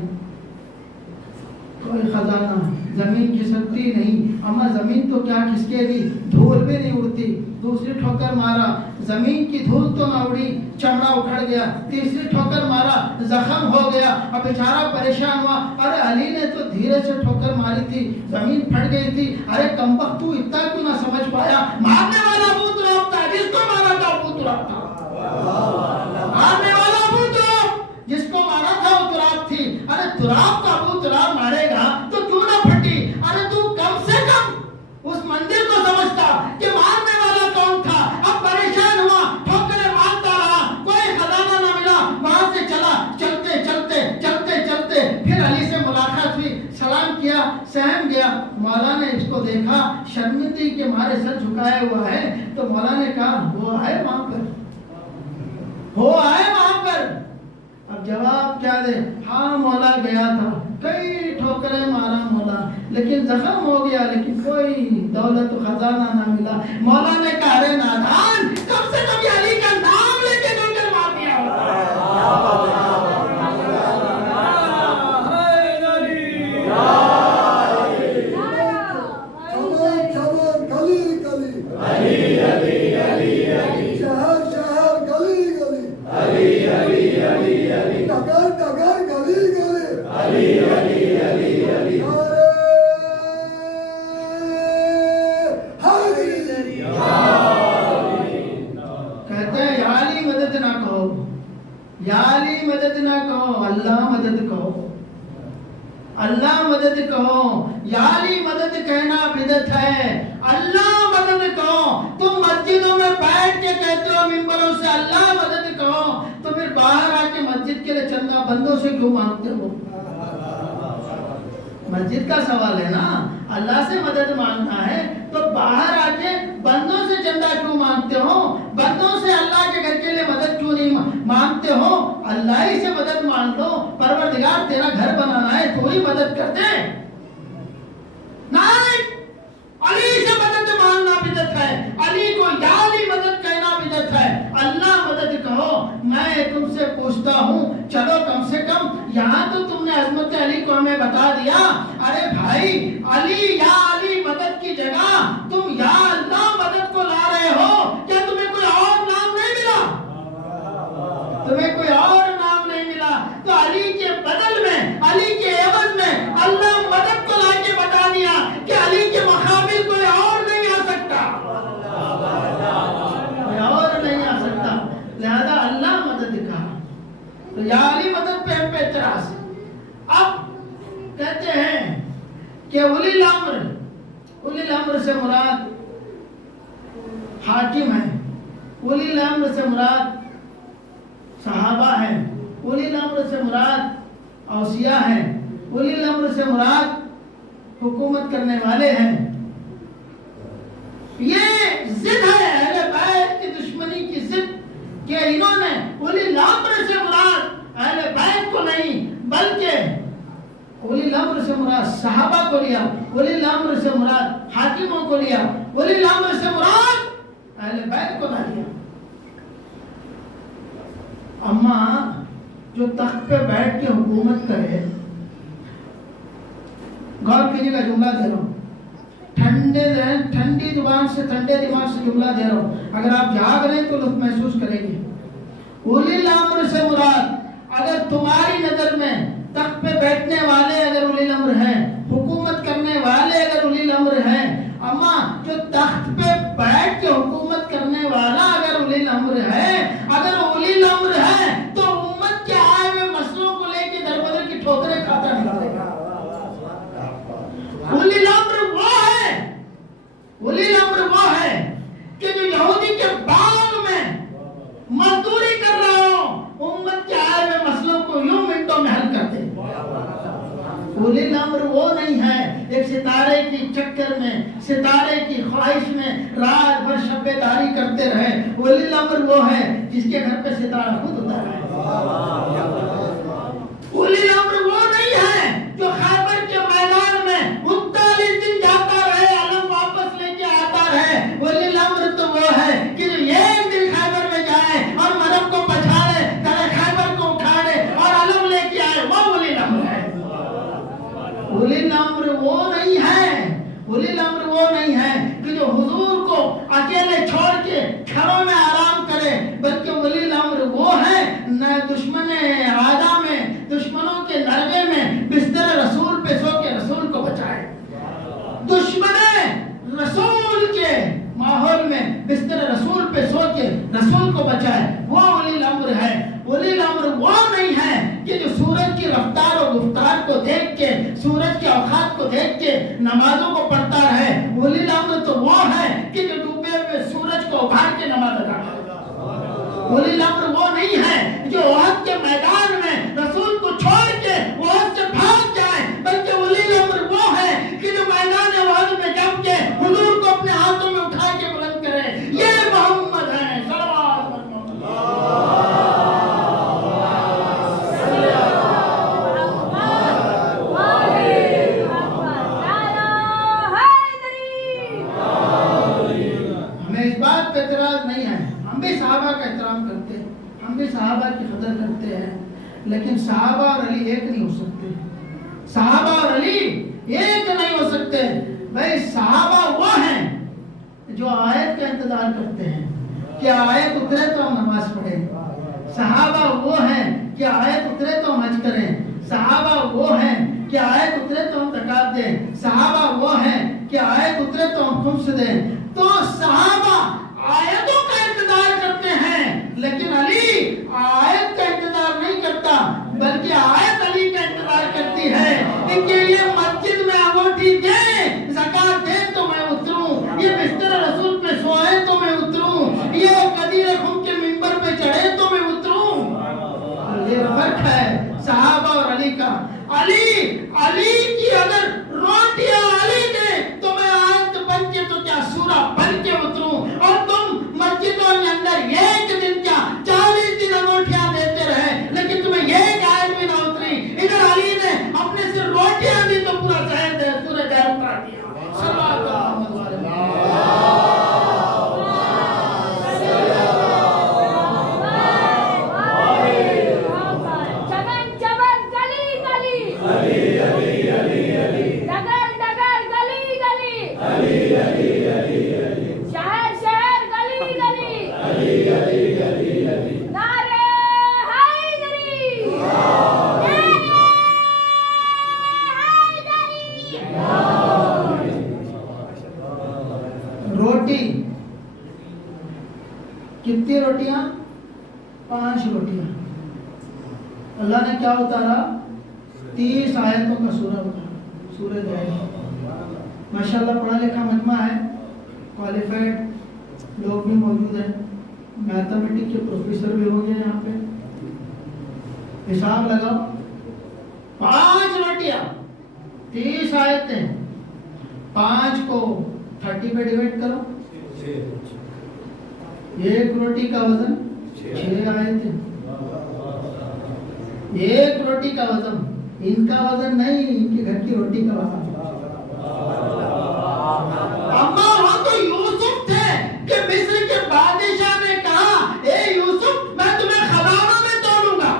کوئی خزانہ، زمین کھسکتی نہیں. اما زمین تو کیا کھسکے گی، دھول بھی نہیں اڑتی. دوسری ٹھوکر مارا، زمین کی دھول تو نہ اڑی، چمڑا اکھڑ گیا. تیسری ٹھوکر مارا، زخم ہو گیا. اب بیچارہ پریشان ہوا. ارے علی نے تو دھیرے سے ٹھوکر ماری تھی، زمین پھٹ گئی تھی. ارے کمبخت تو اتنا کیوں نہ سمجھ پایا؟ مارنے والا ابو تراب تھا، جس کو مارا تھا ابو تراب تھا. مارنے والا ابو تراب، جس کو مارا تھا وہ تراب تھی. ارے تراب کا ابو تراب مارے گا تو کیوں نہ پھٹی؟ ارے تو کم سے کم اس مندر کو سمجھتا کہ مارنے والا کون تھا. اب پریشان ہوا، ٹھوکریں مارتا رہا، کوئی خزانہ نہ ملا. وہاں سے چلا، چلتے چلتے چلتے چلتے پھر علی سے ملاقات ہوئی. سلام کیا، سہم گیا. مولا نے اس کو دیکھا، شرمندگی کے مارے سر جھکائے ہوا ہے. تو مولا نے کہا وہ آئے وہاں پر، وہ آئے وہاں پر. اب جواب کیا دے؟ ہاں مولا گیا تھا، کئی ٹھوکریں مارا مولا، لیکن زخم ہو گیا، لیکن کوئی دولت و خزانہ نہ ملا. مولا نے کہا ارے نادان، کم سے کم یہ علی کا نام لے کے ٹھوکر مار دیا ہوتا. کہتے ہیں یا علی مدد نہ کہو، یا علی مدد نہ کہو، اللہ مدد کہو، اللہ مدد کہو. یا علی مدد کہنا بدعت ہے، اللہ مدد کہو. تم مسجدوں میں بیٹھ کے کہتے ہو ممبروں سے اللہ مدد کہو، تو پھر باہر آ کے مسجد کے لیے چندہ بندوں سے کیوں مانگتے ہو؟ مسجد کا سوال ہے نا، اللہ سے مدد مانگنا ہے تو باہر آ کے بندوں سے چندہ کیوں مانگتے ہو؟ بندوں سے اللہ کے گھر کے لیے مدد کیوں نہیں مانگتے ہو اللہ ہی سے مدد مانگ لو. پروردگار تیرا گھر بنانا ہے تو ہی مدد کر دے. نہیں، علی سے مدد مانگنا بدعت ہے. علی کو یا علی مدد کہنا بدعت ہے. اللہ مدد کہو. میں تم سے پوچھتا ہوں، چلو کم سے کم یہاں تو تم نے عظمت علی کو ہمیں بتا دیا. ارے بھائی، علی یا علی مدد کی جگہ تم یا اللہ مدد کو لا رہے ہو. کیا تمہیں کوئی اور نام نہیں ملا؟ تمہیں کوئی اور نام نہیں ملا تو علی کے بدل میں، علی کے عوض میں اللہ مدد کو لا کے بتا دیا کہ علی کے مقابل کوئی اور نہیں آ سکتا، کوئی اور نہیں آ سکتا. لہذا اللہ مدد کہا. تو یا علی مدد پہ ہم پہ اعتراض. اب کہتے ہیں کہ اولی الامر سے مراد حاکم ہے، اولی الامر سے مراد صحابہ ہیں، اولی الامر سے مراد اوصیاء ہیں، اولی الامر سے مراد حکومت کرنے والے ہیں. یہ ضد ہے اہل بیت کی دشمنی کی ضد کہ انہوں نے اولی الامر سے مراد اہل بیت کو نہیں بلکہ اولی الامر سے مراد صحابہ کو لیا، اولی الامر سے مراد حاکموں کو لیا، اولی الامر سے مراد اہل بیت کو نہ لیا. اما جو تخت پہ بیٹھ کے حکومت کرے، غور کیجیے گا جملہ دے رہا ہوں، ٹھنڈے ذہن، ٹھنڈی زبان سے، ٹھنڈے دماغ سے جملہ دے رہا ہوں. اگر آپ جاگ رہے ہیں تو لطف محسوس کریں گے. اولی الامر سے مراد اگر تمہاری نظر میں تخت پہ بیٹھنے والے اگر اولی الامر ہیں، حکومت کرنے والے اگر اولی الامر ہیں، اما جو تخت پہ بیٹھ کے حکومت کرنے والا اگر اولی الامر ہے، اگر اولی الامر ہے تو امت کے آئے ہوئے مسئلوں کو لے کے در بدر کی ٹھوکریں کھاتا نکلے گا. اولی الامر وہ ہے، اولی الامر وہ ہے کہ جو یہودی کے باغ میں مزدوری کر رہا ہو، امت کے آئے ہوئے مسئلوں کو یوں منٹوں میں حل کر دے. اولی الامر وہ نہیں ہے ایک ستارے کی چکر میں، ستارے کی خواہش میں رات بھر شب داری کرتے رہے. اولی الامر وہ ہے جس کے گھر پہ ستارہ خود ہوتا ہے. اولی الامر وہ نہیں ہے جو خیبر کے میدان میں 39 دن جاتا رہے، علم واپس لے کے آتا رہے. اولی الامر تو وہ ہے کہ جو ایک دن خیبر میں جائے اور مرم کو پچھاڑے، کرے خیبر کو اٹھاڑے اور علم لے کے آئے، وہ اولی الامر ہے. اولی الامر وہ نہیں ہے، اولی الامر وہ نہیں ہے کہ جو حضور کو اکیلے چھوڑ کے گھروں میں آرام کرے، بلکہ اولی الامر وہ ہے نہ دشمن اعداء میں، دشمنوں کے نرغے میں بستر رسول پہ سو کے رسول کو بچائے. دشمن رسول کے ماحول میں بستر رسول پہ سو کے رسول کو بچائے، وہ اولی الامر ہے. اولی الامر وہ نہیں ہے کہ جو سورج کی رفتار و گفتار کو دیکھ کے، سورج کے اوقات کو دیکھ کے نمازوں کو پڑھتا رہے. اولی الامر تو وہ ہے کہ جو ڈوبے ہوئے سورج کو اگاڑ کے نماز ادا کرے. اولی الامر وہ نہیں ہے جو احد کے میدان میں رسول کو چھوڑ کے احد سے بھاگ جائے، بلکہ اولی الامر وہ ہے کہ جو میدان احد میں جم کے حضور کو اپنے ہاتھوں میں اٹھا کے بلند کرے. یہ محمد ہے. صحابہ کی قدر کرتے ہیں، لیکن صحابہ اور علی ایک نہیں ہو سکتے. صحابہ اور علی ایک نہیں ہو سکتے. بھائی صحابہ وہ ہیں جو آیت کا انتظار کرتے ہیں کہ آیت اترے تو ہم نماز پڑھیں. صحابہ وہ ہیں کہ آیت اترے تو ہم حج کریں. صحابہ وہ ہیں کہ آیت اترے تو ہم زکات دیں. صحابہ وہ ہیں کہ آیت اترے تو ہم خمس دیں. تو صحابہ آیتوں کا انتظار کرتے ہیں، لیکن علی آیت کا انتظار نہیں کرتا، بلکہ آیت علی کا انتظار کرتی ہے. ان کے لیے مسجد میں انگوٹھی دے، زکات دے تو میں اتروں، یہ بستر رسول پہ سوئے تو میں اتروں، یہ قدیر خم کے منبر پہ چڑھے تو میں اتروں. یہ فرق ہے صحابہ اور علی کا. علی کی اگر روٹیاں علی دے تو میں آیت بن کے تو کیا سورہ بن کے اتروں، اور تم مسجدوں کے اندر ایک دن کیا 40 دن انگوٹھیاں اللہ نے کیا اتارا؟ 30 آیتوں کا سورہ اتارا، سورہ دعا۔ ماشاءاللہ پڑھا لکھا مجمع ہے، کوالیفائڈ لوگ بھی موجود ہیں، میتھمیٹک کے پروفیسر بھی ہوں گے یہاں پہ۔ حساب لگاؤ، 5 روٹیاں 30 آیتیں، 5 کو 30 پہ ڈیوائڈ کرو، 1 روٹی کا وزن 6 آیتیں، 1 روٹی کا وزن، ان کا وزن نہیں، ان کے گھر کی روٹی کا وزن۔ اما وہاں تو یوسف تھے کہ مصر کے بادشاہ نے کہا اے یوسف میں تمہیں خزانوں میں تولوں گا،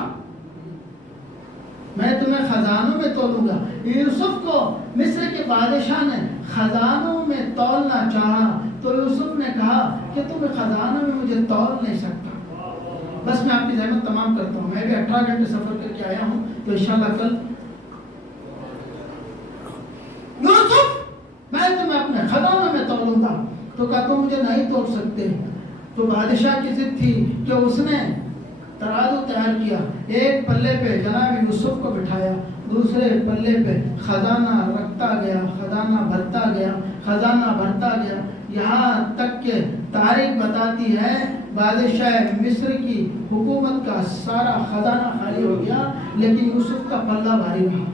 میں تمہیں خزانوں میں تولوں گا۔ یوسف کو مصر کے بادشاہ نے خزانوں میں تولنا چاہا تو یوسف نے کہا کہ تم خزانوں میں مجھے تول نہیں سکتا۔ بس میں آپ کی زحمت تمام کرتا ہوں، میں بھی 18 گھنٹے سفر کر کے آیا ہوں، تو انشاءاللہ کل یوسف میں تمہیں اپنے خزانوں میں تولوں گا، تو کہا تم مجھے نہیں تول سکتے۔ تو بادشاہ کی ضد تھی کہ اس نے ترازو تیار کیا، ایک پلے پہ جناب یوسف کو بٹھایا، دوسرے پلے پہ خزانہ رکھتا گیا، خزانہ بھرتا گیا، خزانہ بھرتا گیا، یہاں تک کہ تاریخ بتاتی ہے بادشاہ مصر کی حکومت کا سارا خزانہ خالی ہو گیا، لیکن یوسف کا پلہ بھاری رہا۔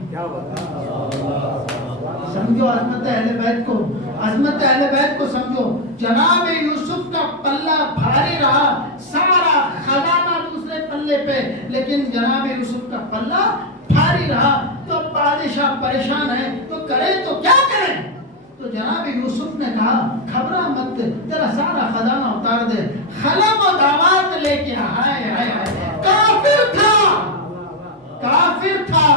سمجھو عظمت اہل بیت کو، عظمت اہل بیت کو سمجھو۔ جناب یوسف کا پلہ بھاری رہا، سارا خزانہ دوسرے پلے پہ، لیکن جناب یوسف کا پلہ بھاری رہا۔ تو بادشاہ پریشان ہے تو کرے تو کیا کرے؟ تو جناب یوسف نے کہا گھبرا مت، تیرا سارا خزانہ اتار دے، خلم و دعوات لے کے ہائے ہائے ہائے۔ کافر تھا، کافر تھا،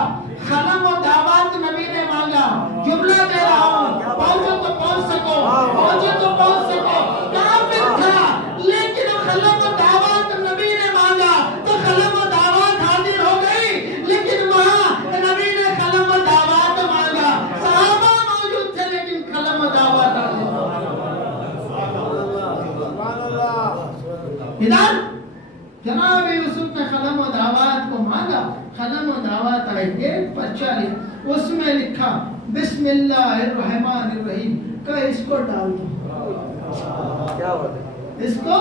خلم و دعوات نبی نے مانگا۔ جملہ دے رہا ہوں، پہنچو تو پہنچ سکو، پہنچو تو پہنچ سکو۔ کافر تھا لیکن خلم و دعوات نبی نے مانگا تو خلم و دعوات حاضر ہو گئی، لیکن وہاں نبی نے خلم و دعوات مانگا، صحابہ موجود تھے لیکن خلم و دعوات حاضر ہو گئی۔ ادھر جناب یوسف نے خلم و دعوات کو مانگا، خلم و دعوات آئی، ایک پرچہ لیا، اس میں لکھا بسم اللہ الرحمن الرحیم، کہ اس کو ڈال دو، اس کو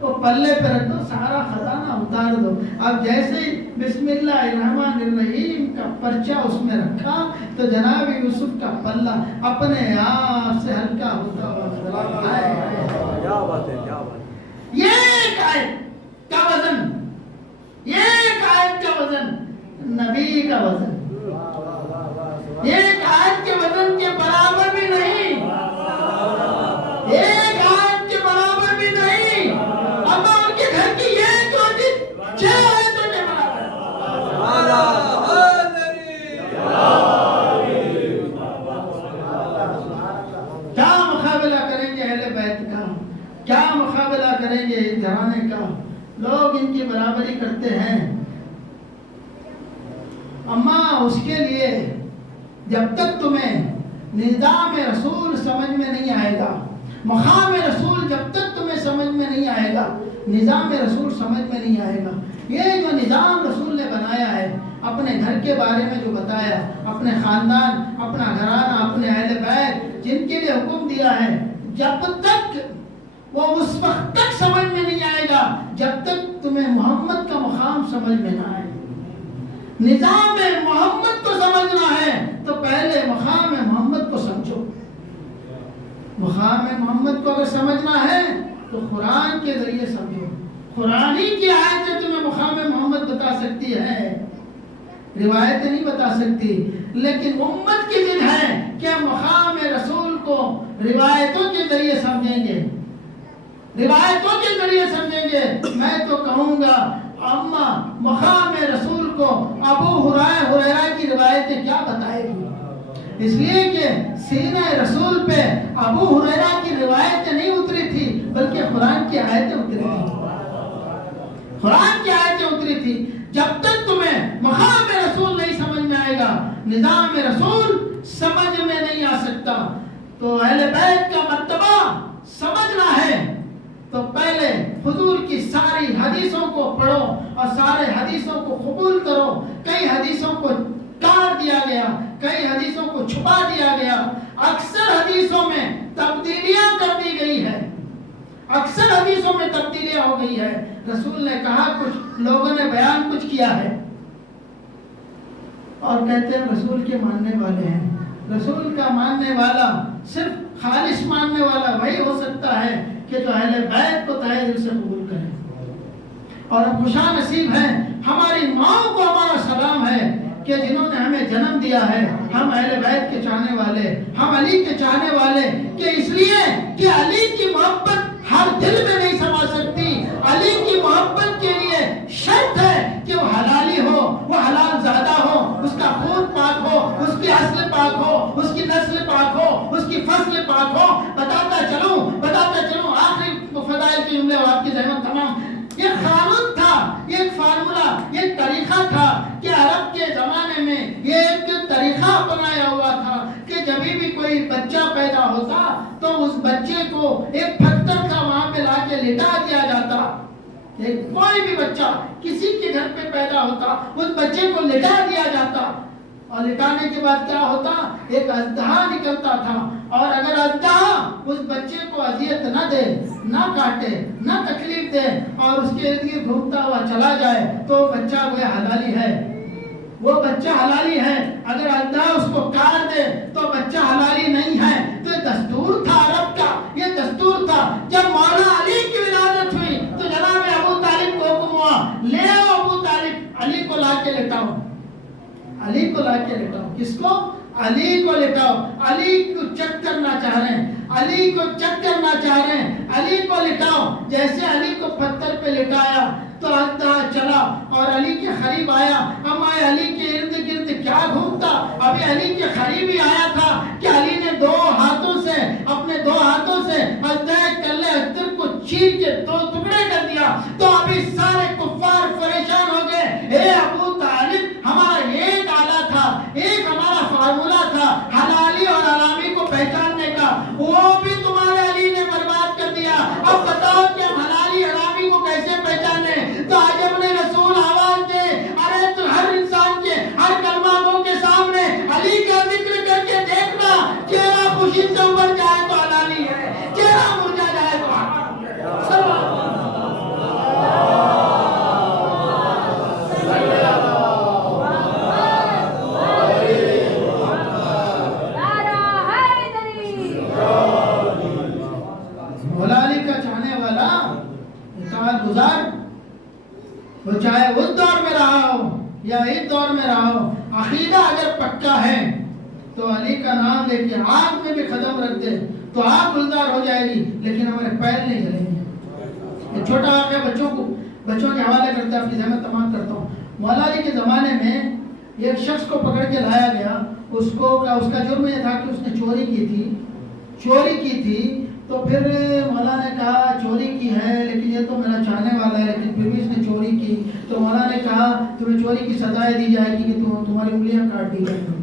وہ پلے پہ رکھ دو، سارا خزانہ اتار دو۔ اب جیسے ہی بسم اللہ الرحمن الرحیم کا پرچہ اس میں رکھا تو جناب یوسف کا پلہ اپنے آپ سے ہلکا ہوتا ہوا۔ یہ ایک آیت کا وزن، یہ ایک آیت کا وزن نبی کا وزن، ایک آیت کے وزن کے برابر بھی نہیں، ایک آیت کے برابر بھی نہیں۔ اما ان کے گھر کی ایک روٹی 6 آیتوں کے برابر۔ کیا مقابلہ کریں گے اہل بیت کا، کیا مقابلہ کریں گے گھرانے کا؟ لوگ ان کی برابری کرتے ہیں۔ اما اس کے لیے جب تک تمہیں نظام رسول سمجھ میں نہیں آئے گا، مقام رسول جب تک تمہیں سمجھ میں نہیں آئے گا، نظام رسول سمجھ میں نہیں آئے گا۔ یہ جو نظام رسول نے بنایا ہے، اپنے گھر کے بارے میں جو بتایا، اپنے خاندان، اپنا گھرانہ، اپنے اہل بیت جن کے لیے حکم دیا ہے، جب تک وہ اس وقت تک سمجھ میں نہیں آئے گا جب تک تمہیں محمد کا مقام سمجھ میں نہ آئے۔ نظام محمد کو سمجھنا ہے تو پہلے مقام محمد کو سمجھو۔ مقام محمد کو اگر سمجھنا ہے تو قرآن کے ذریعے سمجھو۔ قرآن ہی کی آیتیں تمہیں مقام محمد بتا سکتی ہے، روایتیں نہیں بتا سکتی۔ لیکن امت کی ضد ہے کہ مقام رسول کو روایتوں کے ذریعے سمجھیں گے، روایتوں کے ذریعے سمجھیں گے۔ میں تو کہوں گا اما مقام رسول کو ابو ہریرہ کی روایتیں کیا بتائے گی؟ اس لیے کہ سینہ رسول پہ ابو ہریرہ کی روایتیں نہیں اتری تھی بلکہ قرآن کی آیتیں اتری تھی، قرآن کی آیتیں اتری تھی۔ جب تک تمہیں مقام رسول نہیں سمجھ میں آئے گا، نظام رسول سمجھ میں نہیں آ سکتا۔ تو اہل بیت کا مرتبہ سمجھنا ہے تو پہلے حضور کی ساری حدیثوں کو پڑھو اور سارے حدیثوں کو قبول کرو، دیا گیا، کئی حدیثوں کو چھپا دیا گیا، اکثر حدیثوں میں تبدیلیاں کر دی گئی ہے، اکثر حدیثوں میں تبدیلیاں ہو گئی ہے، رسول نے کہا کچھ، لوگوں نے بیان کچھ کیا ہے، اور کہتے ہیں رسول کے ماننے والے ہیں۔ رسول کا ماننے والا صرف خالص ماننے والا وہی ہو سکتا ہے کہ جو اہل بیت کو تہہ دل سے قبول کرے۔ اور اب خوشا نصیب ہے، ہماری ماں کو ہمارا سلام ہے کہ جنہوں نے ہمیں جنم دیا ہے، ہم اہل بیت کے چاہنے والے، ہم علی کے چاہنے والے، کہ اس لیے کہ علی کی محبت ہر دل میں نہیں سما سکتی، علی کی محبت کے لیے شرط ہے کہ وہ حلالی ہو، وہ حلال زادہ ہو، اس کا خون پاک ہو، اس کی اصل پاک ہو، اس کی نسل پاک ہو، اس کی فصل پاک ہو۔ بتاتا چلوں آخری فضائل کے جملے اور آپ کی زحمت تمام، یہ قانون تھا، یہ ایک فارمولا، یہ ایک طریقہ تھا کہ عرب کے زمانے میں یہ ایک طریقہ اپنایا ہوا تھا کہ جب بھی کوئی بچہ پیدا ہوتا تو اس بچے کو ایک پتھر کا وہاں پہ لا کے لٹا دیا جاتا، کوئی بھی بچہ کسی کے گھر پہ پیدا ہوتا اس بچے کو لٹا دیا جاتا، اور لٹانے کے بعد کیا ہوتا، ایک اژدہا نکلتا تھا، اور اگر اژدہا اس بچے کو اذیت نہ دے، نہ کاٹے، نہ تکلیف دے، اور اس کے ارد گرد گھومتا ہوا چلا جائے تو بچہ وہ حلالی ہے، وہ بچہ حلالی ہے۔ اگر اژدہا اس کو کاٹ دے تو بچہ حلالی نہیں ہے۔ تو یہ دستور تھا عرب کا، یہ دستور تھا۔ جب مولا علی کی ولادت ہوئی تو جناب ابو طالب کو حکم ہوا، لے آؤ ابو طالب، علی کو لا کے لٹاؤ، علی کو لا کے لٹاؤ۔ کس کو؟ علی کو لٹاؤ۔ علی کو چیک کرنا چاہ رہے ہیں، علی کو چیک کرنا چاہ رہے ہیں، علی کو لٹاؤ۔ جیسے علی کو پتھر پہ لٹایا تو اژدہا چلا اور علی کے قریب آیا۔ اما علی کے ارد گرد کیا گھومتا؟ ابھی علی کے قریب ہی آیا تھا کہ علی نے اپنے دو ہاتھوں سے اژدہا کلے اختر کو چیر کے دو ٹکڑے کر دیا۔ تو ابھی سارے کفار پریشان ہو گئے، اے ابو طالب، ہمارا ایک آلہ تھا، ایک ہمارا فارمولا تھا حلالی اور حرامی کو پہچاننے کا، وہ بھی تمہارے علی نے برباد کر دیا۔ اب بتاؤ کہ ہم حلالی حرامی کو کیسے پہچانے؟ تو آج اپنے رسول آواز دے، ارے تو ہر انسان کے، ہر کلمہ گو کے سامنے علی کا ذکر کر کے دیکھنا، چہرہ خوشی سے ابھر جائے تو حلالی ہے، چہرہ مرجھا جائے تو حرام ہے۔ مولا علی کا چاہنے والا، اطاعت گزار، وہ چاہے اس دور میں رہا ہو یا اس دور میں رہا ہو، عقیدہ اگر پکا ہے تو علی کا نام لے کے آگ میں بھی قدم رکھ دے تو آگ گلزار ہو جائے گی، لیکن ہمارے پیر نہیں جلیں گے۔ ایک چھوٹا واقعہ بچوں کے حوالے کرتے ہیں، اپنی زحمت تمام کرتا ہوں۔ مولا علی کے زمانے میں ایک شخص کو پکڑ کے لایا گیا، اس کا جرم یہ تھا کہ اس نے چوری کی تھی۔ تو پھر مولا نے کہا چوری کی ہے لیکن یہ تو میرا چاہنے والا ہے، لیکن پھر بھی اس نے چوری کی۔ تو مولا نے کہا تمہیں چوری کی سزائے دی جائے گی کہ تمہاری انگلیاں کاٹ دی جائیں گی،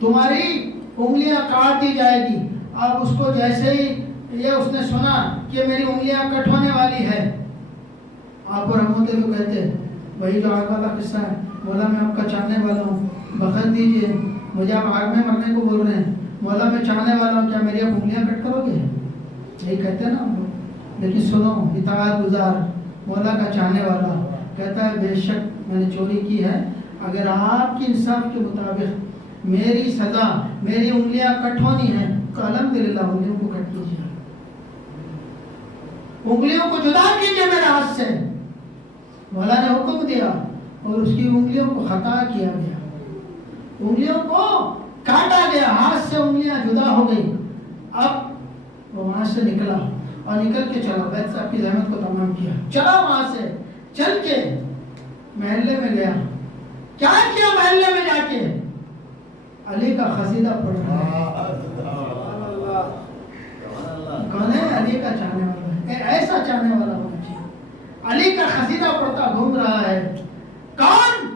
تمہاری انگلیاں کاٹ دی جائے گی۔ اب اس کو جیسے ہی یہ اس نے سنا کہ میری انگلیاں کٹ ہونے والی ہے، آپ اور ہم ہوتے تو کہتے وہی جو آگ والا قصہ ہے، مولا میں آپ کا چاہنے والا ہوں، بخش دیجئے، مجھے آپ آگ میں مرنے کو بول رہے ہیں، مولا میں چاہنے والا ہوں، کیا میری آپ انگلیاں کٹ کرو گے؟ یہی کہتے ہیں نا ہم لوگ۔ لیکن سنو، اطاعت گزار، مولا کا چاہنے والا کہتا ہے بے شک میں نے چوری کی ہے، اگر آپ کی انصاف کے مطابق میری سزا، میری انگلیاں کٹ ہونی ہے تو الحمدللہ انگلیوں کو کٹ کیجیے، انگلیوں کو جدا کیجیے میرے ہاتھ سے۔ مولا نے حکم دیا اور اس کی انگلیوں کو خطا کیا گیا، انگلیوں کو کاٹا گیا، ہاتھ سے انگلیاں جدا ہو گئی۔ اب وہ وہاں سے نکلا اور نکل کے چلا، بیت صاحب کی زحمت کو تمام کیا، چلا وہاں سے چل کے محلے میں گیا۔ کیا کیا محلے میں جا کے؟ علی کا قصیدہ پڑھ رہا ہے۔ کون ہے؟ علی کا چاہنے والا ہے، ایسا چاہنے والا ہونا چاہیے۔ علی کا قصیدہ پڑھتا گھوم رہا ہے۔ کون؟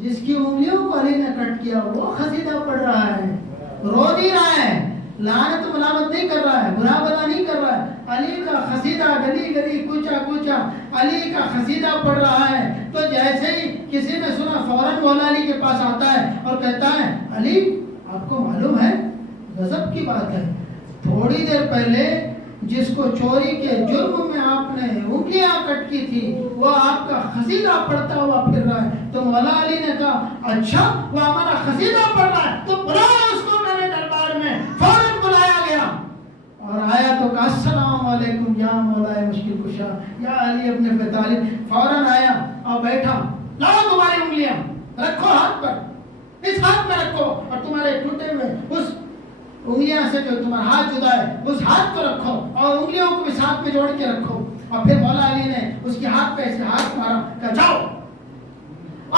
جس کی انگلیوں کو علی نے کٹ کیا وہ قصیدہ پڑھ رہا ہے، رو نہیں رہا ہے، لعنت و ملامت نہیں کر رہا ہے، برا بلا نہیں کر رہا ہے، علی کا قصیدہ گلی گلی کوچا کوچا علی کا قصیدہ پڑھ رہا ہے۔ تو جیسے ہی کسی نے سنا فوراً مولا علی کے پاس آتا ہے اور کہتا ہے علی آپ کو معلوم ہے غضب کی بات ہے، تھوڑی دیر پہلے جس کو چوری کے جرم میں آپ نے انگلیاں کٹ کی تھی وہ آپ کا قصیدہ پڑھتا ہوا پھر رہا ہے۔ تو مولا علی نے کہا اچھا وہ ہمارا قصیدہ پڑھ رہا ہے، تو بلاؤ اس کو میرے دربار میں۔ فوراً بلایا گیا اور آیا تو کہا السلام علیکم یا مولا مشکل کشا یا علی ابن ابی طالب۔ فوراً آیا اور بیٹھا، لاؤ تمہاری انگلیاں رکھو ہاتھ پر، اس ہاتھ میں رکھو، اور تمہارے ٹوٹے ہوئے اس انگلیاں سے جو تمہارا ہاتھ جدا ہے اس ہاتھ کو رکھو اور انگلیوں کو بھی ساتھ میں جوڑ کے رکھو۔ اور پھر مولا علی نے اس کے ہاتھ پہ ایسے ہاتھ مارا، کہا جاؤ۔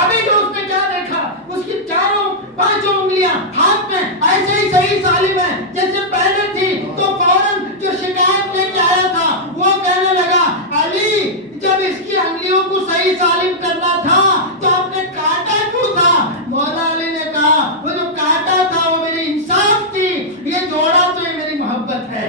ابھی جو اس نے کیا دیکھا، اس کی چاروں پانچوں انگلیاں ہاتھ میں ایسے ہی صحیح سالم ہیں جیسے پہلے تھی۔ تو فوراً جو شکایت لے کے آیا تھا وہ کہنے لگا علی جب اس کی انگلیوں کو صحیح سالم کرنا تھا تو آپ نے کاٹا کیوں تھا؟ مولا علی نے کہا وہ جو کاٹا تھا وہ میری انصاف تھی، یہ جوڑا تو یہ میری محبت ہے۔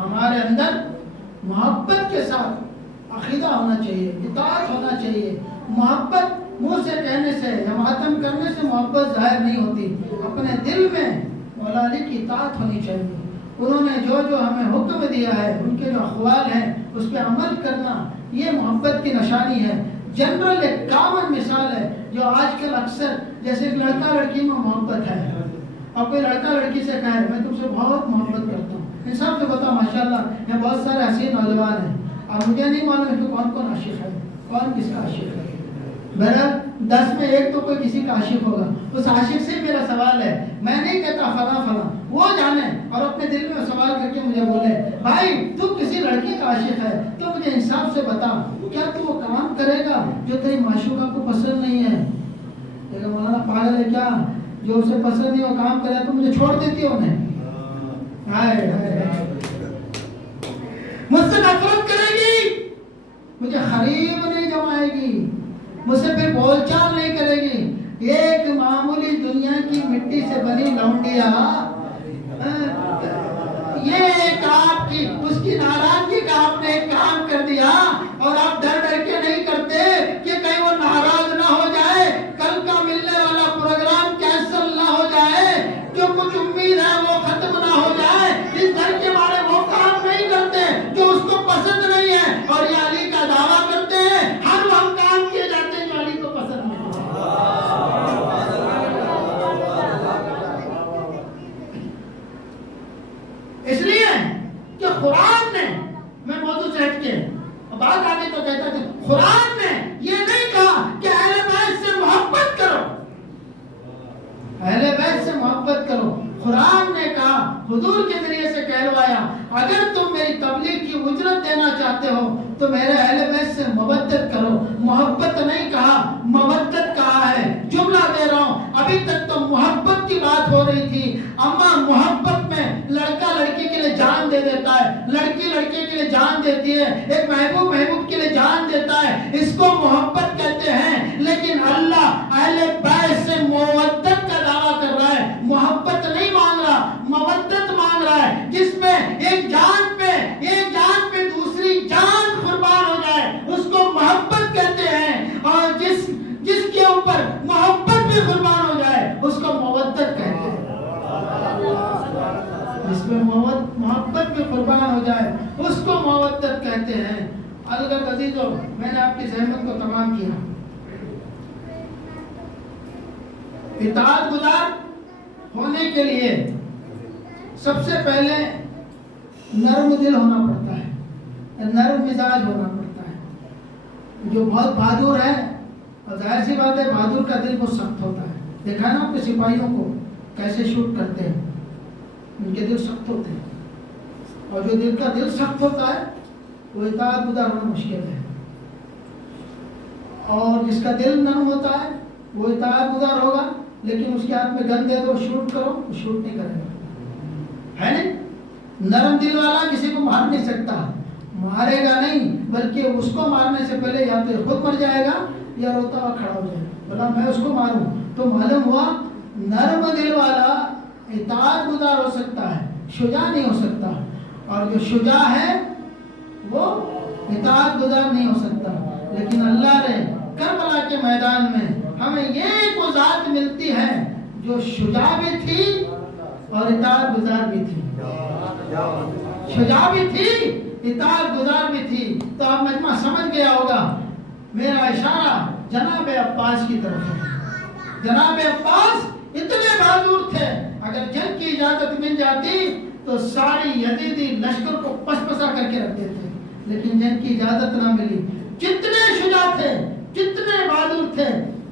ہمارے اندر محبت کے ساتھ عقیدہ ہونا چاہیے، اطاعت ہونا چاہیے۔ محبت منہ سے کہنے سے یا ماتم کرنے سے محبت ظاہر نہیں ہوتی، اپنے دل میں مولا علی کی اطاعت ہونی چاہیے۔ انہوں نے جو جو ہمیں حکم دیا ہے، ان کے جو اقوال ہیں اس پہ عمل کرنا، یہ محبت کی نشانی ہے۔ جنرل ایک کامن مثال ہے جو آج کل اکثر جیسے ایک لڑکا لڑکی میں محبت ہے، اور کوئی لڑکا لڑکی سے کہے میں تم سے بہت محبت کرتا ہوں، انصاف سے بتا ماشاءاللہ میں بہت سارے حسین نوجوان ہیں اور مجھے نہیں معلوم ہے کہ کون کون عاشق ہے، کون کس کا عاشق ہے۔ بہرحال 10 میں ایک تو کوئی کسی کا عاشق ہوگا، اس عاشق سے میرا سوال ہے، میں نہیں کہتا فلاں فلاں، وہ جانے اور اپنے دل میں سوال کر کے مجھے بولے بھائی تو کسی لڑکی کا عاشق ہے تو مجھے انصاف سے بتا کیا تو وہ کام کرے گا جو تیری معشوقہ کو پسند نہیں ہے؟ لیکن مولانا پاگل ہے کیا، جو اسے پسند نہیں وہ کام کرے تو مجھے چھوڑ دیتی ہو انہیں؟ مجھ سے نفرت کرے گی، مجھے خریب نہیں جمائے گی، مجھ سے پھر بول چال نہیں کرے گی۔ ایک معمولی دنیا کی مٹی سے بنی لونڈیا یہ ایک آپ کی اس کی ناراضگی کا آپ نے ایک کام کر دیا اور آپ ڈر ڈر کے نہیں کرتے کہ کہیں وہ ناراض نہ ہو جائے، کل کا ملنے والا پروگرام کینسل نہ ہو جائے، جو کچھ امید ہے وہ ختم نہ ہو جائے، اس ڈر کے بارے وہ کام نہیں کرتے جو اس کو پسند نہیں ہے، اور یہ علی کا دعویٰ کرتے ہیں ہر وہ کام کیے جاتے ہیں جو علی کو پسند نہیں ہے۔ اس لیے کہ قرآن نے، میں موضوع سے ہٹ کے بات آگے تو کہتا تھا، قرآن نے یہ نہیں کہا کہ اہل بیت سے محبت کرو، اہل بیت سے محبت کرو، قرآن نے کہا حضور کے ذریعے سے کہلوایا اگر تم میری تبلیغ کی اجرت دینا چاہتے ہو تو میرے اہل بیت سے مودت کرو۔ محبت نہیں کہا، مودت کہا ہے۔ جملہ دے رہا ہوں، ابھی تک تو محبت کی بات ہو رہی تھی، اما محبت میں لڑکا لڑکی کے لیے جان دے دیتا ہے، لڑکی لڑکے کے لیے جان دیتی ہے، ایک محبوب محبوب کے لیے جان دیتا ہے، اس کو محبت کہتے ہیں۔ لیکن اللہ اہل بیت سے مودت کا دعویٰ کر رہا ہے، محبت نہیں مانگ رہا، مودت مانگ رہا ہے، جس میں ایک جان پہ دوسری جان قربان ہو جائے اس کو محبت کہتے ہیں، اور جس کے اوپر محبت بھی قربان ہو جائے اس کو مودت کہتے ہیں۔ جس میں محبت بھی قربان ہو جائے اس کو مودت کہتے ہیں۔ الگ عزیزو، میں نے آپ کی زحمت کو تمام کیا۔ اطاعت گزار ہونے کے لیے سب سے پہلے نرم دل ہونا پڑتا ہے، نرم مزاج ہونا پڑتا ہے۔ جو بہت بہادر ہے، اور ظاہر سی بات ہے بہادر کا دل بہت سخت ہوتا ہے، دیکھا نا آپ کے سپاہیوں کو کیسے شوٹ کرتے ہیں، ان کے دل سخت ہوتے ہیں، اور جو دل کا دل سخت ہوتا ہے وہ اطاعت گزار ہونا مشکل ہے، اور جس کا دل نرم ہوتا ہے وہ اطاعت گزار ہوگا، لیکن اس کے ہاتھ میں گن دے دو شوٹ کرو، وہ شوٹ نہیں کرے گا، ہے نہیں؟ نرم دل والا کسی کو مار نہیں سکتا، مارے گا نہیں بلکہ اس کو مارنے سے پہلے یا تو خود مر جائے گا یا روتا ہوا کھڑا ہو جائے گا، بلا میں اس کو ماروں، تو معلوم ہوا نرم دل والا اطاعت گزار ہو سکتا ہے، شجاع نہیں ہو سکتا، اور جو شجاع ہے وہ اطاعت گزار نہیں ہو سکتا۔ لیکن اللہ نے کربلا کے میدان میں ہمیں یہ ایک وہ ذات ملتی ہے جو شجاع بھی تھی اور اطاعت گزار بھی تھی، شجاع بھی تھی، اطاعت گزار بھی تھی۔ تو آپ مجمع سمجھ گیا ہوگا میرا اشارہ جناب عباس کی طرف ہے۔ جناب عباس اتنے بہادر تھے، اگر جنگ کی اجازت مل جاتی تو ساری یزیدی لشکر کو پسپسا کر کے رکھ دیتے، لیکن جنگ کی اجازت نہ ملی۔ جتنے شجاع تھے، جتنے بہادر تھے،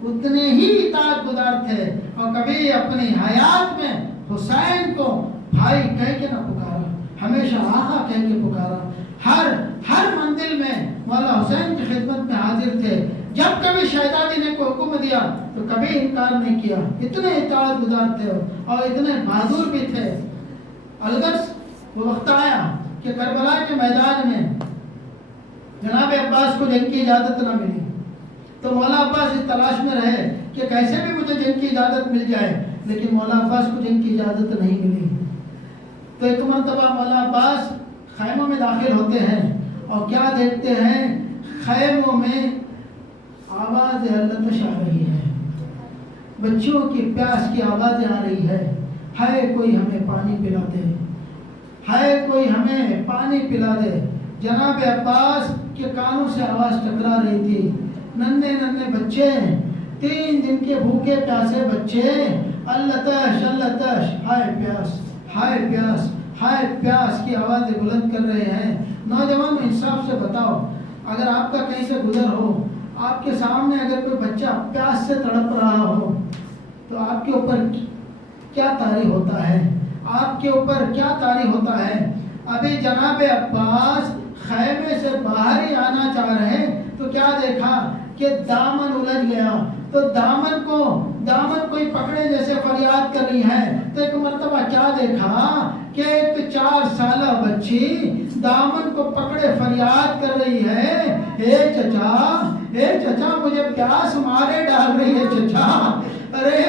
اتنے ہی اطاعت گزار تھے، اور کبھی اپنی حیات میں حسین کو بھائی کہہ کے نہ پکارا، ہمیشہ آقا کہہ کے پکارا۔ ہر منزل میں مولا حسین کی خدمت میں حاضر تھے۔ جب کبھی شہزادی نے کوئی حکم دیا تو کبھی انکار نہیں کیا، اتنے اطاعت گزار تھے اور اتنے بہادر بھی تھے۔ الغرض وہ وقت آیا کہ کربلا کے میدان میں جناب عباس کو جنگ کی اجازت نہ ملی، تو مولا عباس اس تلاش میں رہے کہ کیسے بھی مجھے جنگ کی اجازت مل جائے، لیکن مولا عباس کو جنگ کی اجازت نہیں ملی۔ تو ایک مرتبہ مولا عباس خیموں میں داخل ہوتے ہیں اور کیا دیکھتے ہیں، خیموں میں آواز التش آ رہی ہے، بچوں کی پیاس کی آوازیں آ رہی ہے، ہائے کوئی ہمیں پانی پلا دے، ہائے کوئی ہمیں پانی پلا دے۔ جناب عباس کے کانوں سے آواز ٹکرا رہی تھی، ننھے ننھے بچے، 3 دن کے بھوکے پیاسے بچے، التش التش، ہائے پیاس، ہائے پیاس، ہائے پیاس کی آوازیں بلند کر رہے ہیں۔ نوجوان انصاف سے بتاؤ، اگر آپ کا کہیں سے گزر ہو، آپ کے سامنے اگر کوئی بچہ پیاس سے تڑپ رہا ہو تو آپ کے اوپر کیا طاری ہوتا ہے، آپ کے اوپر کیا طاری ہوتا ہے؟ ابھی جناب عباس خیمے سے باہر ہی آنا چاہ رہے تو کیا دیکھا کہ دامن الجھ گیا، تو دامن کوئی پکڑے جیسے فریاد کر رہی ہے۔ تو ایک مرتبہ کیا دیکھا کہ ایک 4 سالہ بچی دامن کو پکڑے فریاد کر رہی ہے، اے چچا مجھے پیاس مارے ڈال رہی ہے چچا۔ ارے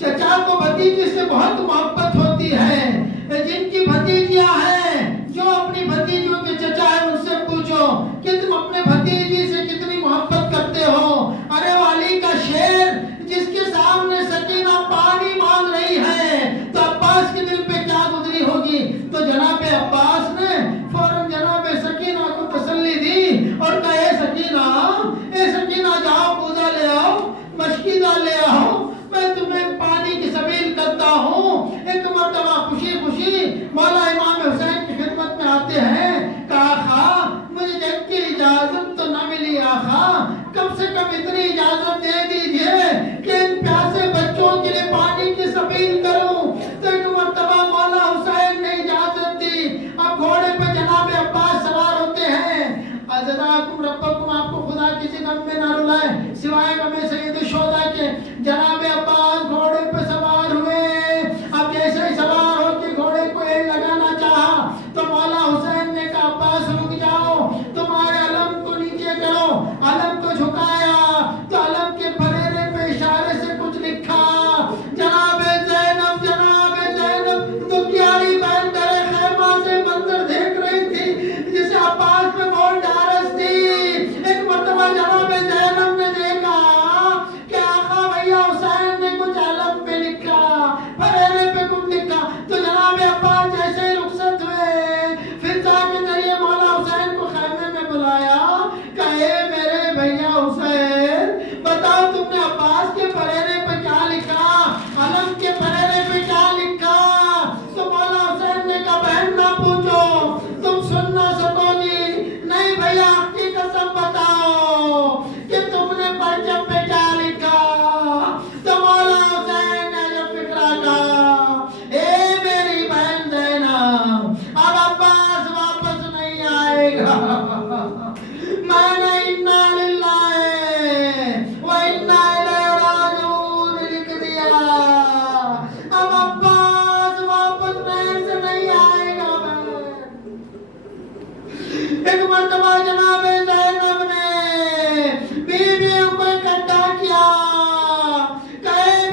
چچا کو بھتیجی سے بہت محبت ہوتی ہے، جن کی بھتیجیاں ہیں جو اپنی بھتیجوں کے چچا ہے ان سے پوچھو کہ تم اپنے بھتیجی سے کتنی محبت کرتے ہو۔ ارے والی کا شیر جس کے سامنے سکینہ پانی مانگ رہی ہے تو عباس کے دل پہ کیا گزری ہوگی۔ تو جناب عباس نے فوراً جناب سکینہ کو تسلی دی اور کہا اے سکینہ جاؤ پوزا لے آؤ، مشکیزہ لے آؤ، میں تمہیں پانی کی سبیل کرتا ہوں۔ ایک مرتبہ خوشی خوشی مولا امام حسین کی خدمت میں آتے ہیں، کہا آقا مجھے جنگ کی اجازت تو نہ ملی، آقا کم سے کم اتنی اجازت دے دیجئے کہ ان پیاسے بچوں کے لیے پانی کی سبیل کروں۔ تو ایک مرتبہ مولا حسین نے اجازت دی۔ اب گھوڑے پہ جناب عباس سوار ہوتے ہیں۔ اجزاکم ربکم، آپ کو خدا کسی غم میں نہ رلائے سوائے غم سید الشہداء کے۔ جناب عباس گھوڑے پہ سوار ہوئے، اب جیسے ہی سوار ہو کے گھوڑے کو ایڑ لگانا چاہا تو مولا حسین نے کہا عباس رک جاؤ، تمہارے علم کو نیچے کرو۔ علم کو جھکایا تو علم کے پھریرے پہ اشارے سے کچھ لکھا، جناب زینب تو پیاری بہن درے خیمہ سے منظر دیکھ رہی تھی جسے عباس میں بہت ڈھارس تھی۔ ایک مرتبہ جناب زینب نے دیکھا کہ آقا بھیا حسین نے کچھ علم پہ لکھا، پھریرے پہ کچھ لکھا۔ تو جناب عباس جیسے ہی رخصت ہوئے فضا کے ذریعے مولا حسین کو خیمے میں بلایا، کہے میرے بھیا حسین بتاؤ تم نے عباس کے پھریرے پہ کیا لکھا، علم کے پھریرے پہ کیا لکھا؟ تو مولا حسین نے کہا بہن نہ پوچھو، تم سن نہ سکو گی، نہیں بھیا حق کی قسم بتاؤ کہ تم نے پرچم پہ کیا لکھا۔ تو مولا حسین نے جب فکرہ کہا اے میری بہن زینب اب عباس واپس نہیں آئے گا، میں نے انا للہ و انا الیہ راجعون لکھ دیا، اب عباس واپس بہن سے نہیں آئے گا۔ ایک مرتبہ جناب زینب نے بیویوں کو اکٹھا کیا، کہے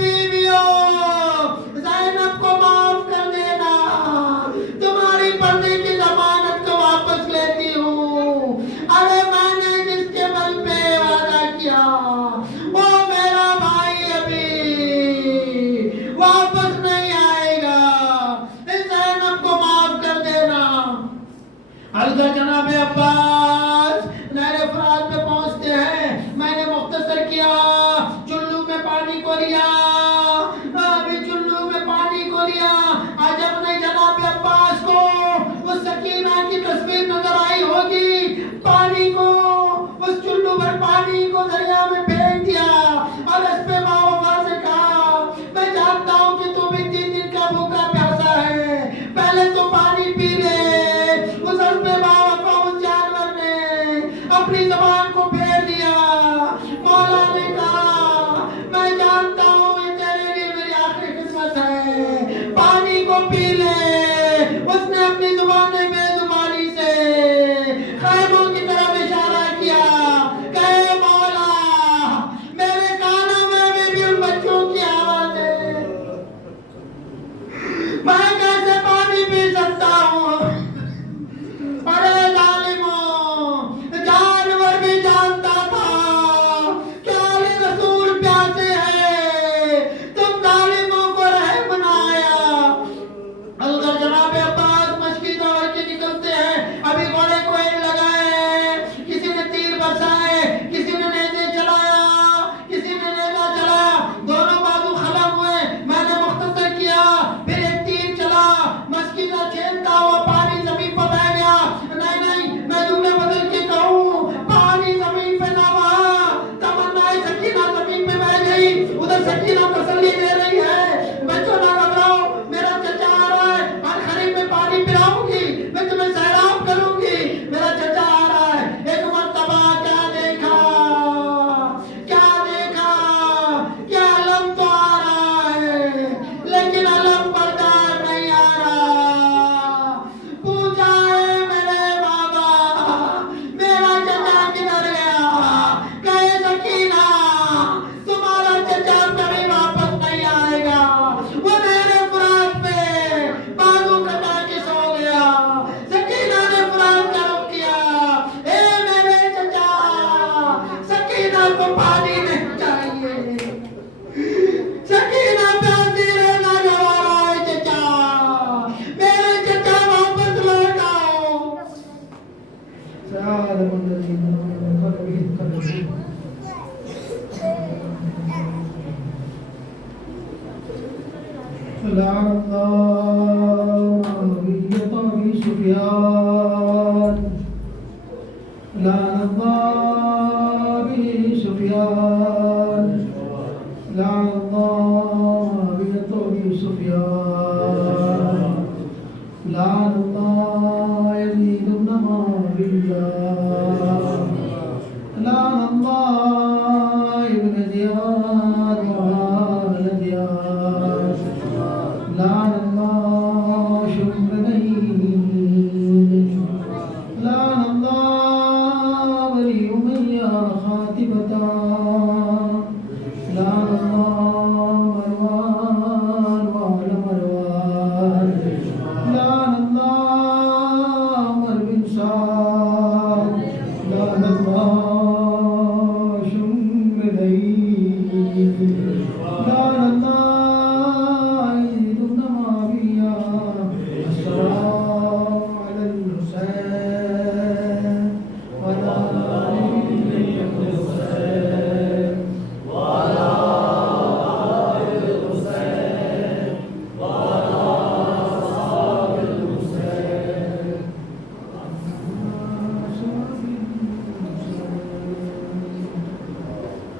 لعن الله معاوية وأبي سفيان لعن الله